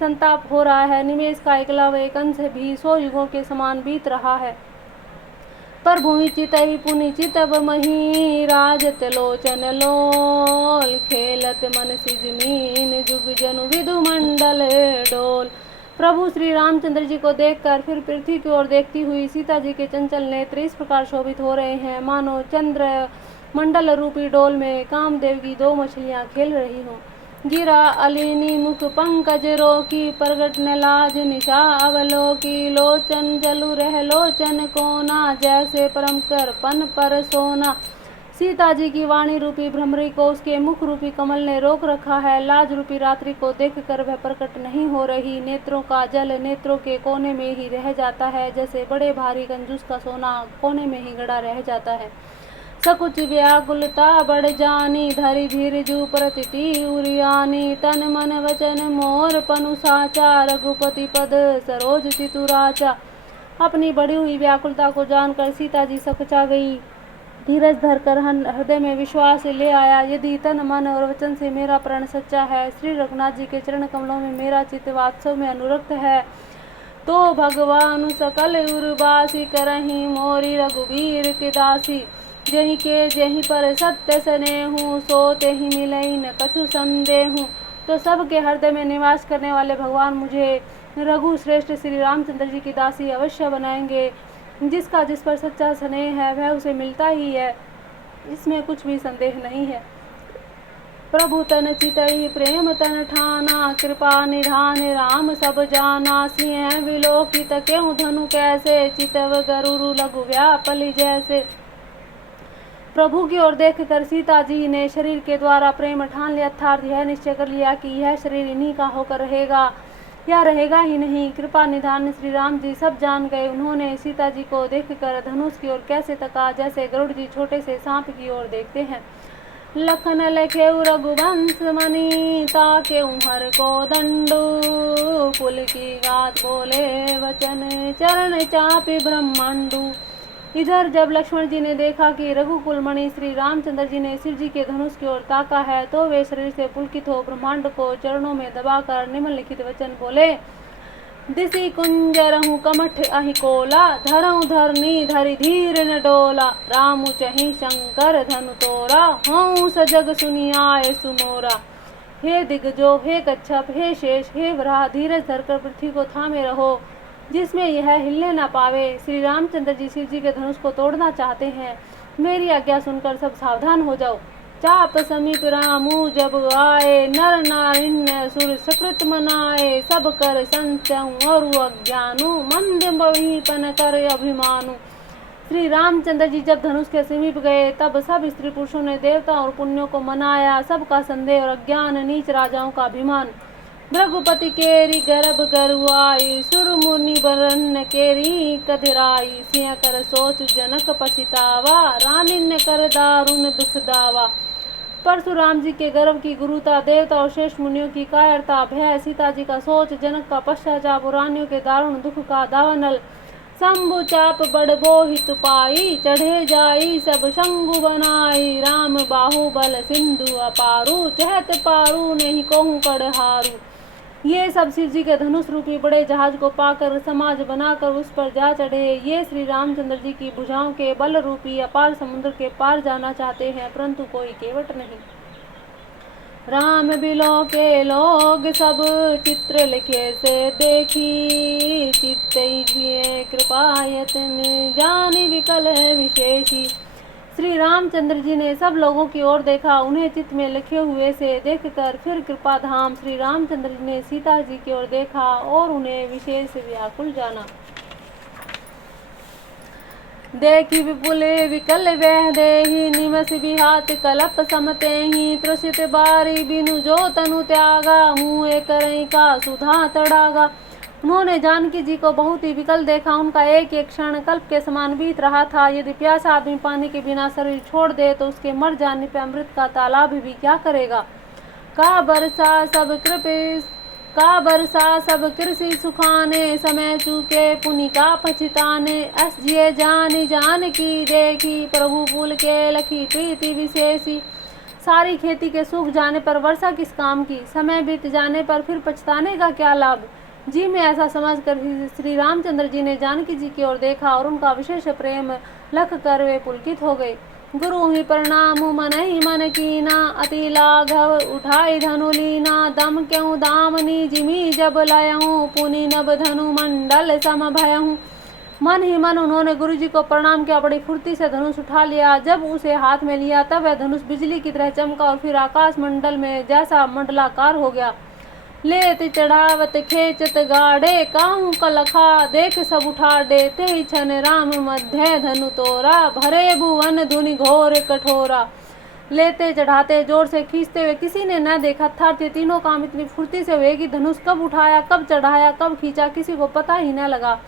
संताप हो रहा है। निमेष का एकलव एक अंश भी 100 युगों के समान बीत रहा है। पर भूमि चितहि पुनि चितव मही, राजत लोचन लोल, खेलत मन सिजमीन, जुग जनु विधु मंडल डोल। प्रभु श्री रामचंद्र जी को देखकर फिर पृथ्वी की ओर देखती हुई सीता जी के चंचल नेत्र इस प्रकार शोभित हो रहे हैं मानो चंद्र मंडल रूपी डोल में कामदेव की दो मछलियां खेल रही हों। गिरा अलिनी मुख पंकज रोकी, प्रगट न लाज निशा अवलोकी, लोचन जलु रह लोचन कोना, जैसे परम करपन पर सोना। सीता जी की वाणी रूपी भ्रमरी को उसके मुख रूपी कमल ने रोक रखा है। लाज रूपी रात्रि को देखकर वह प्रकट नहीं हो रही। नेत्रों का जल नेत्रों के कोने में ही रह जाता है, जैसे बड़े भारी कंजूस का सोना कोने में ही गड़ा रह जाता है। सकुच व्याकुलता बढ़ जानी, धरि धीर जू प्रतीति उरियानी, तन मन वचन मोर पनु साचा, रघुपति पद सरोज सितुराचा। अपनी बढ़ी हुई व्याकुलता को जानकर सीता जी सकुचा गई। धीरज धरकर हृदय में विश्वास ले आया, यदि तन मन और वचन से मेरा प्रण सच्चा है, श्री रघुनाथ जी के चरण कमलों में मेरा चित्त वात्सव में अनुरक्त है, तो भगवान सकल उर्वासी करही मोरी रघुवीर के दासी। जहीं के जहीं पर सत्य स्नेहु, सो तेहि मिलई न कछु संदेहु। तो सबके हृदय में निवास करने वाले भगवान मुझे रघु श्रेष्ठ श्री रामचंद्र जी की दासी अवश्य बनाएंगे। जिसका जिस पर सच्चा स्नेह है वह उसे मिलता ही है, इसमें कुछ भी संदेह नहीं है। प्रभु तन चितई प्रेम तन ठाना, कृपा निधान राम सब जाना। सिंह विलोकित क्यों धनु कैसे, चितव गरुरु लघु व्यापली जैसे। प्रभु की ओर देखकर सीता जी ने शरीर के द्वारा प्रेम ठान लिया, अर्थात यह निश्चय कर लिया कि यह शरीर इन्हीं का होकर रहेगा या रहेगा ही नहीं। कृपा निधान श्री राम जी सब जान गए। उन्होंने सीता जी को देखकर धनुष की ओर कैसे तका, जैसे गरुड़ जी छोटे से सांप की ओर देखते हैं। लखन लखे रघुवंश मणि, ताके हर को दंडू, पुल की गात बोले वचन, चरण चापी ब्रह्मांडू। इधर जब लक्ष्मण जी ने देखा कि रघुकुल मणि श्री रामचंद्र जी ने शिव जी के धनुष की ओर ताका है, तो वे शरीर से पुलकित हो ब्रह्मांड को चरणों में दबाकर निम्नलिखित वचन बोले। दिसी कुंजरहु कमठ अहि कोला, धरहु धरनी धरि धीर न डोला। रामु चहि शंकर धनु तोरा, हऊँ सजग सुनियाए सुमोरा। हे दिग्गजो, हे कच्छप, हे शेष, हे वराह, धीरज धरकर पृथ्वी को थामे रहो, जिसमें यह हिलने न पावे। श्री रामचंद्र जी शिव जी के धनुष को तोड़ना चाहते हैं। मेरी आज्ञा सुनकर सब सावधान हो जाओ। चाप समीप रामू जब आए, नर नारिन्य सुर सकृत मनाए। सब कर संचय और अज्ञानु, मंद बहीपन कर अभिमानु। श्री रामचंद्र जी जब धनुष के समीप गए, तब सब स्त्री पुरुषों ने देवता और पुण्यों को मनाया। सबका संदेह और अज्ञान, नीच राजाओं का अभिमान। रघुपति केरी गर्भ गरुआई, सुर मुनि बरन केरी कधिराई। सिंह कर सोच जनक पछितावा, रानिन्य कर दारुण दुख दावा। परशुराम जी के गर्भ की गुरुता, देवता और शेष मुनियों की कायरता, भय, सीता जी का सोच, जनक का पश्चाताप, रानियों के दारुण दुख का दावानल। शंभु चाप बड़बो हित पाई, चढ़े जाई सब शंभु बनाई। राम बाहुबल सिंधु अपारू, चहत पारू नहीं कोहू कड़हारू। ये सब शिव जी के धनुष रूपी बड़े जहाज को पाकर समाज बनाकर उस पर जा चढ़े। ये श्री रामचंद्र जी की भुजाओं के बल रूपी अपार समुद्र के पार जाना चाहते हैं, परंतु कोई केवट नहीं। राम बिलो के लोग सब चित्र लिखे से देखी, चित्तई जिए कृपायतन जानि विकल विशेषी। श्री रामचंद्र जी ने सब लोगों की ओर देखा, उन्हें चित्त में लिखे हुए से देखकर फिर कृपा धाम श्री रामचंद्र जी ने सीता जी की ओर देखा और उन्हें विशेष व्याकुल जाना। देखी विपुले विकल वह देहि, निमस बिहात कलप समते ही। त्रुषित बारी बिनु जो तनु त्यागा, मुँह करई का सुधा तड़ागा। उन्होंने जानकी जी को बहुत ही विकल देखा। उनका एक एक क्षण कल्प के समान बीत रहा था। यदि प्यासा आदमी पानी के बिना शरीर छोड़ दे तो उसके मर जाने पर अमृत का तालाब भी क्या करेगा। का बरसा सब कृषि सुखाने, समय चूके पुनि का पछिताने। अस जिये जान की देखी, प्रभु पुल के लखी प्रीति विशेषी। सारी खेती के सूख जाने पर वर्षा किस काम की, समय बीत जाने पर फिर पछताने का क्या लाभ। जी में ऐसा समझकर श्री रामचंद्र जी ने जानकी जी की ओर देखा और उनका विशेष प्रेम लख कर वे पुलकित हो गए। गुरु ही प्रणाम मन ही मन कीना, अति लाघव उठाई धनु लीना, दम क्यों दामनी जिमी जब लयहूँ, पुनि नभ धनु मंडल सम भयहूँ। मन ही मन उन्होंने गुरु जी को प्रणाम किया, बड़ी फुर्ती से धनुष उठा लिया। जब उसे हाथ में लिया तब वह धनुष बिजली की तरह चमका और फिर आकाश मंडल में जैसा मंडलाकार हो गया। लेत चढ़ावत खेचत गाढ़े, काहू कलखा देख सब उठा डे, ते छन राम मध्य धनु तोरा, भरे भुवन धुनि घोर कठोरा। लेते चढ़ाते जोर से खींचते हुए किसी ने न देखा, अर्थात ये तीनों काम इतनी फुर्ती से हुए कि धनुष कब उठाया, कब चढ़ाया, कब खींचा, किसी को पता ही न लगा।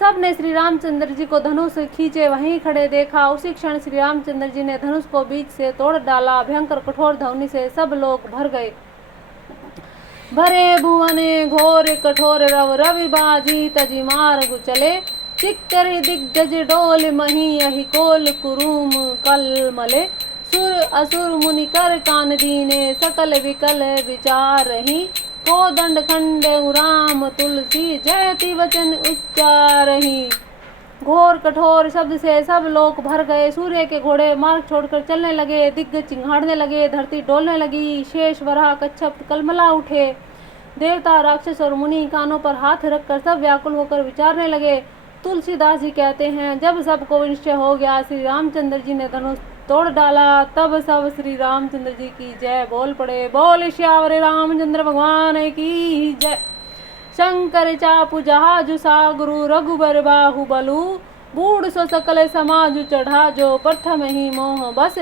सब ने श्री रामचंद्र जी को धनुष खींचे वहीं खड़े देखा। उसी क्षण श्री रामचंद्र जी ने धनुष को बीच से तोड़ डाला। भयंकर कठोर ध्वनि से सब लोग भर गए। भरे भुवने घोर कठोर रव रवि बाजी, तजी मार्ग चले चिक्कर दिग्गज डोल मही, यही कोल कुरुम कल मले, सुर असुर मुनि कर कान दीने, सकल विकल विचार रही, को दंड खंडे राम तुलसी, जयति वचन उच्चारही। घोर कठोर शब्द से सब लोग भर गए। सूर्य के घोड़े मार्ग छोड़कर चलने लगे, दिग्गज चिंघाड़ने लगे, धरती डोलने लगी, शेष वराह कच्छप कलमला उठे। देवता राक्षस और मुनि कानों पर हाथ रखकर सब व्याकुल होकर विचारने लगे। तुलसीदास जी कहते हैं, जब सबको निश्चय हो गया, श्री रामचंद्र जी ने धनुष तोड़ डाला, तब सब श्री रामचंद्र जी की जय बोल पड़े। बोल श्यावर रामचंद्र भगवान की जय। शंकर चापु जहाजु सागुरु, रघुबर बाहु बलु, बूढ़ सो सकल समाजु चढ़ा, जो प्रथम ही मोह बस।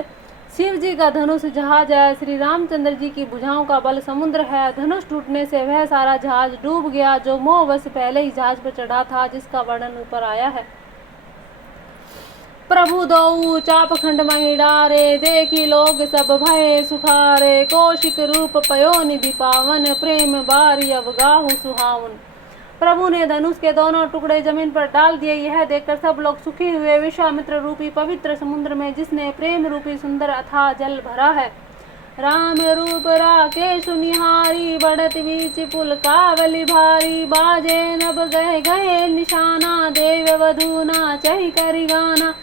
शिव जी का धनुष जहाज है, श्री रामचंद्र जी की भुजाओं का बल समुद्र है। धनुष टूटने से वह सारा जहाज डूब गया जो मोहवश पहले ही जहाज पर चढ़ा था, जिसका वर्णन ऊपर आया है। प्रभु दो चाप खंड मही डारे, देखी लोग सब भय सुखारे, कौशिक रूप पयो निधि पावन, प्रेम बारी अवगाहु सुहावन। प्रभु ने धनुष के दोनों टुकड़े जमीन पर डाल दिए। यह देखकर सब लोग सुखी हुए। विश्वामित्र रूपी पवित्र समुद्र में जिसने प्रेम रूपी सुंदर अथाह जल भरा है, राम रूप राकेश निहारी, बढ़त बीच पुल कावली भारी, बाजे नभ गए गए निशाना, देव वधु नाचहि करि गाना।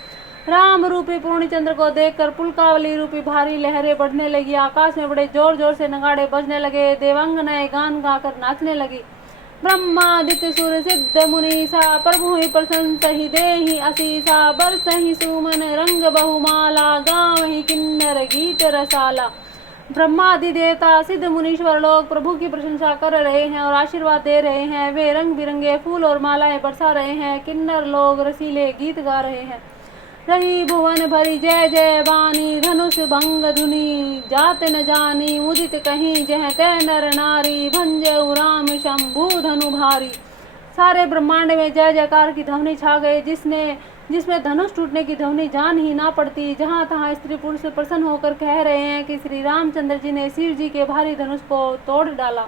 राम रूपी पूर्णचंद्र को देखकर पुलकावली रूपी भारी लहरें बढ़ने लगी। आकाश में बड़े जोर जोर से नगाड़े बजने लगे। देवांगनाएं गान गाकर नाचने लगी। ब्रह्मादित्य सुर सिद्ध मुनीसा, प्रभु ही प्रशंस ही देहि असीसा, बरसहि सुमन रंग बहुमाला, गावहि किन्नर गीत रसाला। ब्रह्मादि देवता सिद्ध मुनीश्वर लोग प्रभु की प्रशंसा कर रहे हैं और आशीर्वाद दे रहे हैं। वे रंग बिरंगे फूल और मालाएं बरसा रहे हैं। किन्नर लोग रसीले गीत गा रहे हैं। रही भुवन भरी जय जय बानी, धनुष भंग धुनी जात न जानी, मुदित कहीं जह तै नर नारी, भंजऊ राम शंभु धनु भारी। सारे ब्रह्मांड में जय जयकार की ध्वनि छा गई, जिसमें धनुष टूटने की ध्वनि जान ही ना पड़ती। जहाँ तहाँ स्त्री पुरुष प्रसन्न होकर कह रहे हैं कि श्री रामचंद्र जी ने शिव जी के भारी धनुष को तोड़ डाला।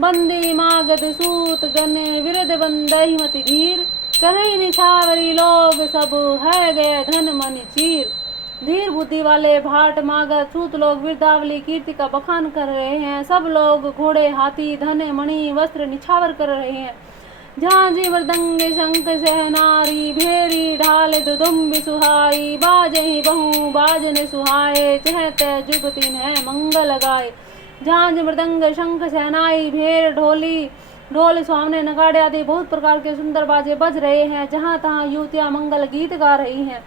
बंदी मागध सूत गण, विरध बंदहि मति धीर, कन्हई निछावरी लोग सब, है गए धन मनि चीर। धीर बुद्धि वाले भाट मागध सूत लोग वृद्धावली कीर्ति का बखान कर रहे हैं। सब लोग घोड़े हाथी धन मणि वस्त्र निछावर कर रहे हैं। झांझी मृदंग शंख सहनारी, भेरी ढाल दुदुम्बि सुहाई, बाजहि बहु बाजन सुहाए, चहते जुगतिन है मंगल गाए। झांझ मृदंग शंख सहनाई भेर ढोली ढोल सुहावने नगाड़े आदि बहुत प्रकार के सुंदर बाजे बज रहे हैं। जहाँ तहाँ युवतियाँ मंगल गीत गा रही हैं।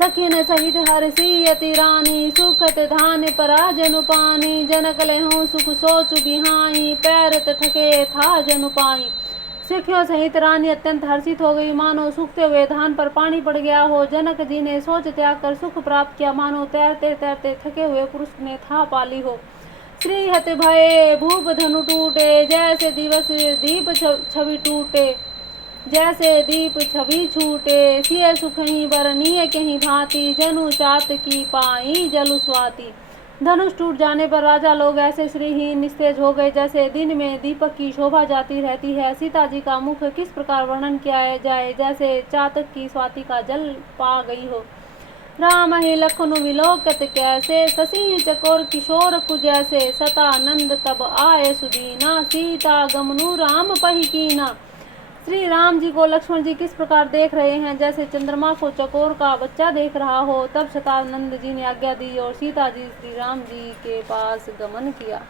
सखिन सहित हरसी अति रानी, सुखत धान परा जनु पानी, जनक लेहूँ सुख सोच बिहाई, पैरत थके था जनु पाई। सखियों सहित रानी अत्यंत हर्षित हो गई, मानो सूखते हुए धान पर पानी पड़ गया हो। जनक जी ने सोच त्याग कर सुख प्राप्त किया, मानो तैरते तैरते थके हुए पुरुष ने था पाली हो। श्रीहत भये भूप धनु टूटे, जैसे दिवस दीप छवि टूटे, जैसे दीप छवि छूटे। सिय सुखही बरनीय कहीं भांति, जनु चात की पाई जलु स्वाति। धनुष टूट जाने पर राजा लोग ऐसे श्रीहीन निस्तेज हो गए, जैसे दिन में दीपक की शोभा जाती रहती है। सीता जी का मुख किस प्रकार वर्णन किया जाए, जैसे चातक की स्वाति का जल पा गई हो। राम ही लखनु विलोकत कैसे, शशि चकोर किशोर कुजैसे, सतानंद तब आए सुदीना, सीता गमनु राम पही कीना। श्री राम जी को लक्ष्मण जी किस प्रकार देख रहे हैं, जैसे चंद्रमा को चकोर का बच्चा देख रहा हो। तब शतानंद जी ने आज्ञा दी और सीता जी श्री राम जी के पास गमन किया।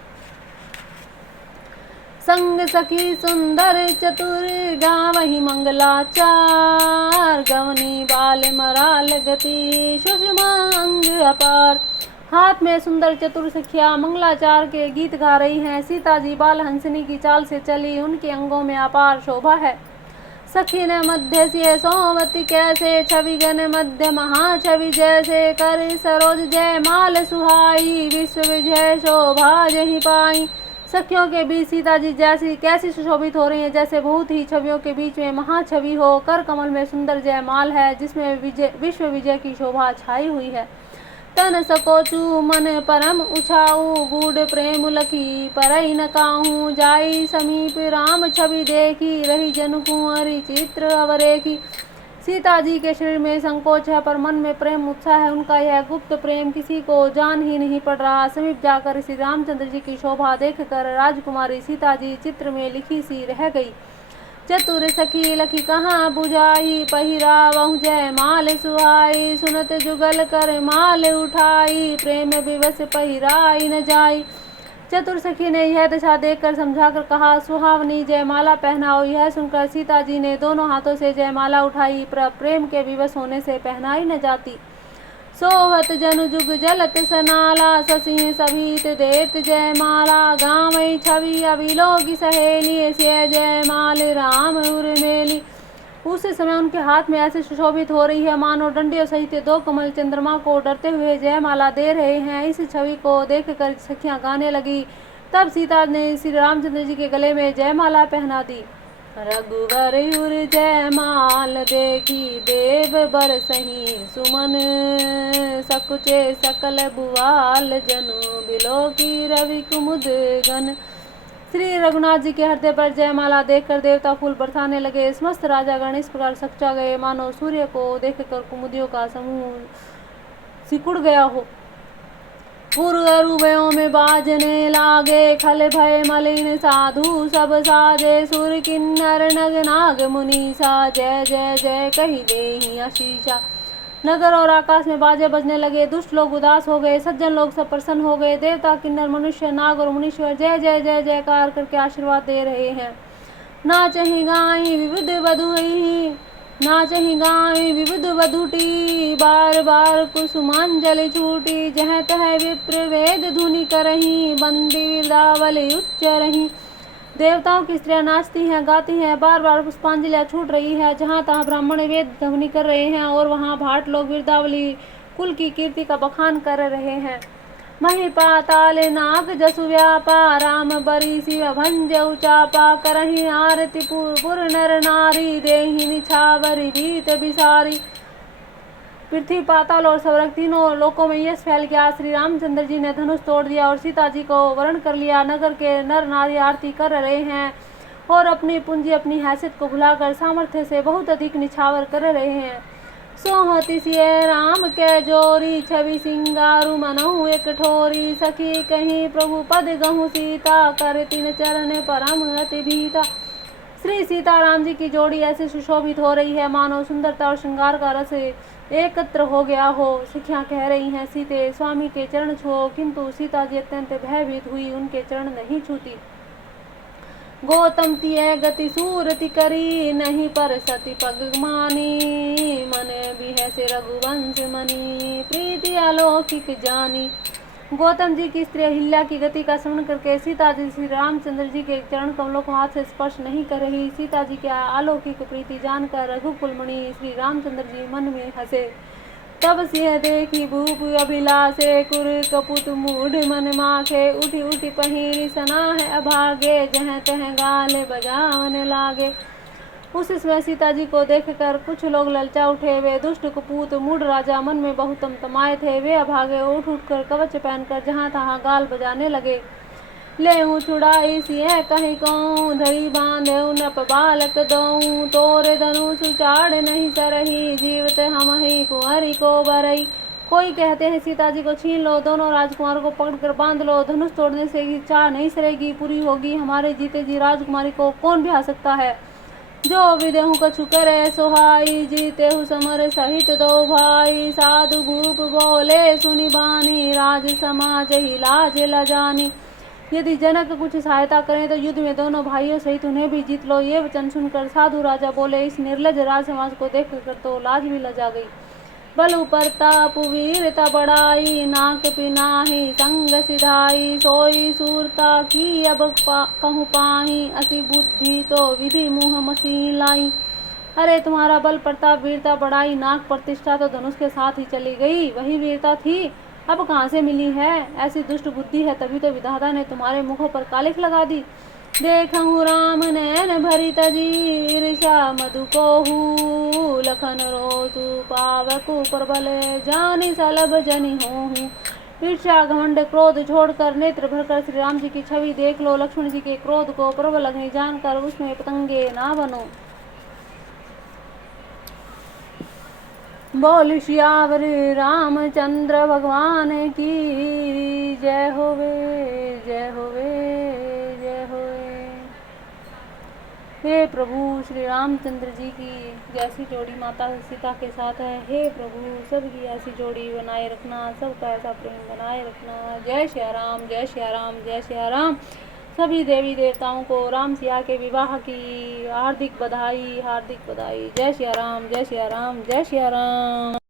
संग सखी सुंदर चतुर गावहि मंगलाचार, गवनी बाल मराल गति सुषमा अंग अपार। हाथ में सुंदर चतुर सखिया मंगलाचार के गीत गा रही हैं। सीता जी बाल हंसनी की चाल से चली, उनके अंगों में अपार शोभा है। सखी ने मध्य से सोमवती कैसे, छवि गन मध्य महाछवि जैसे, कर सरोज जय माल सुहाई, विश्व विजय शोभा जही पाई। सखियों के बीच सीता जी जैसी कैसी सुशोभित हो रही हैं, जैसे बहुत ही छवियों के बीच में महाछवि हो। कर कमल में सुंदर जयमाल है, जिसमें विश्व विजय की शोभा छाई हुई है। तन सकोचू मन परम उछाऊ, गूढ़ प्रेम लखी परई न काहू, जाई समीप राम छवि देखी, रही जन कुंवरी चित्र अवरेखी। सीता जी के शरीर में संकोच है, पर मन में प्रेम उत्साह है। उनका यह गुप्त प्रेम किसी को जान ही नहीं पड़ रहा। समीप जाकर श्री रामचंद्र जी की शोभा देखकर राजकुमारी सीता जी चित्र में लिखी सी रह गई। चतुर सखी लखी कहाँ बुझाई, पहिरावहु जय माल सुहाई, सुनत जुगल कर माल उठाई, प्रेम विवश पहिराई न जाई। चतुर सखी ने यह दशा देखकर समझाकर कहा, सुहावनी जयमाला पहनाओ। यह सुनकर सीता जी ने दोनों हाथों से जयमाला उठाई, पर प्रेम के विवश होने से पहनाई न जाती। सोवत जनु जुग जलत सनाला, शशि सभीत देत जयमाला, गावई छवि अविलो की सहेली, से जयमाल राम उर्मेली। उस समय उनके हाथ में ऐसे सुशोभित हो रही है मानो डंडियों सहित दो कमल चंद्रमा को डरते हुए जयमाला दे रहे हैं। इस छवि को देखकर सखियां गाने लगी। तब सीता ने श्री रामचंद्र जी के गले में जयमाला पहना दी। रघुवर उर जयमाल देखी, देव बरसहि सुमन, सकुचे सकल बुआल जनु, बिलो की रवि कुमुद गन। श्री रघुनाथ जी के हृदय पर जयमाला देखकर देवता फूल बरसाने लगे। समस्त राजागण इस प्रकार सच्चा गए मानो सूर्य को देखकर कुमुदियों का समूह सिकुड़ गया हो। पूर्वरूपयों में बाजने लागे, खल भय मलिन साधु सब साजे, सुर किन्नर नग नाग मुनीसा, जय जय जय कही देहि आशीषा। नगर और आकाश में बाजे बजने लगे। दुष्ट लोग उदास हो गए, सज्जन लोग सब प्रसन्न हो गए। देवता किन्नर मनुष्य नाग और मुनीश्वर जय जय जय जयकार करके आशीर्वाद दे रहे हैं। नाचहि गाई विविध वधुई, नाचहि गाई विविध वधुटी, बार बार कुसुमांजलि छूटी, जह तह विप्र वेद धुनि करही, बंदी विदावली उच्चरही। देवताओं की स्त्रियां नाचती हैं, गाती हैं, बार बार पुष्पांजलियां छूट रही है। जहाँ तहाँ ब्राह्मण वेद ध्वनि कर रहे हैं और वहाँ भाट लोग विरदावली कुल की कीर्ति का बखान कर रहे हैं। मही पाताल नाग जसु व्यापा, राम बरी शिव भंज उचापा, करही आरती पुर नर नारी, देहि निछावरी भीत बिसारी। पृथ्वी पाताल और स्वर्ग तीनों लोकों में यश फैल गया। श्री रामचंद्र जी ने धनुष तोड़ दिया और सीता जी को वरण कर लिया। नगर के नर नारी आरती कर रहे हैं और अपनी पूंजी अपनी हैसियत को भुलाकर सामर्थ्य से बहुत अधिक निछावर कर रहे हैं। सोहति सिय राम के जोरी, छवि सिंगारु मनहु एक ठोरी, सखी कहीं प्रभु पद गहु सीता, कर तिन चरण परम अति भीता। श्री सीताराम जी की जोड़ी ऐसे सुशोभित हो रही है मानो सुंदरता और श्रृंगार का रस एकत्र हो गया हो। सखियां कह रही हैं, सीते स्वामी के चरण छुओ, किंतु सीता जी अत्यंत भयभीत हुई, उनके चरण नहीं छूती। गौतम तिय गति सूरति करी, नहीं पर सती पग मानी, मन बिह से रघुवंश मनी, प्रीति अलौकिक जानी। गौतम जी की स्त्री अहिल्या की गति का स्मरण करके सीता जी श्री रामचंद्र जी के चरण कमलों को हाथ से स्पर्श नहीं कर रही। सीता जी के अलौकिक प्रीति जानकर रघुकुलमणि श्री रामचंद्र जी मन में हंसे। तब सिंह देखी भूप अभिलाषे, कुर कपुत मूढ़ मन माखे, उठी उठी पहिरी सना है अभागे, जह तह गाल बजावन लागे। उस समय सीता जी को देखकर कुछ लोग ललचा उठे। वे दुष्ट कपूत मूढ़ राजा मन में बहुत तमाए थे। वे अभागे उठ उठ कर कवच पहनकर जहाँ तहाँ गाल बजाने लगे। ले छुड़ाई सिय कहीं कहूँ, धरी बांधे नप बालक दऊँ। तोरे धनुष चाड़ नहीं सरही, जीवत हम ही कुंवरी को बरई। कोई कहते हैं सीता जी को छीन लो, दोनों राजकुमारों को पकड़कर बांध लो। धनुष तोड़ने से चाह नहीं सरेगी, पूरी होगी हमारे जीते जी राजकुमारी को कौन ब्याह सकता है। जो विदेहु कछु करे सोहाई, जीते हु समर सहित दो भाई। साधु भूप बोले सुनि बानी, राज समाज ही लाज लजानी। यदि जनक कुछ सहायता करें तो युद्ध में दोनों भाइयों सहित उन्हें भी जीत लो। ये वचन सुनकर साधु राजा बोले, इस निर्लज राज समाज को देख कर तो लाज भी लजा गई। बल प्रताप वीरता बढ़ाई, नाक पिनाही संग सिधाई। सोई सूरता की अब कहूँ पाही, असी बुद्धि तो विधि मुँह मसी लाई। अरे तुम्हारा बल प्रताप वीरता बढ़ाई, नाक प्रतिष्ठा तो धनुष के साथ ही चली गई। वही वीरता थी अब कहाँ से मिली है। ऐसी दुष्ट बुद्धि है, तभी तो विधाता ने तुम्हारे मुखों पर कालिख लगा दी। देखूँ राम नैन भरी तजी, ईर्षा मधु कोहू। लखन रोसु पावकु प्रबल, जानि सलभ जनि होहू। ईर्ष्या घमंड क्रोध छोड़कर नेत्र भरकर श्री राम जी की छवि देख लो। लक्ष्मण जी के क्रोध को प्रबल अग्नि जानकर उसमें पतंगे ना बनो। बोल सियावर रामचंद्र भगवान की जय होवे, जय होवे, जय होवे। हे प्रभु श्री रामचंद्र जी की जैसी जोड़ी माता सीता के साथ है, हे प्रभु सबकी ऐसी जोड़ी बनाए रखना, सबका ऐसा प्रेम बनाए रखना। जय श्री राम, जय श्री राम, जय श्री राम। सभी देवी देवताओं को राम सिया के विवाह की हार्दिक बधाई, हार्दिक बधाई। जय श्री राम, जय श्री राम, जय श्री राम।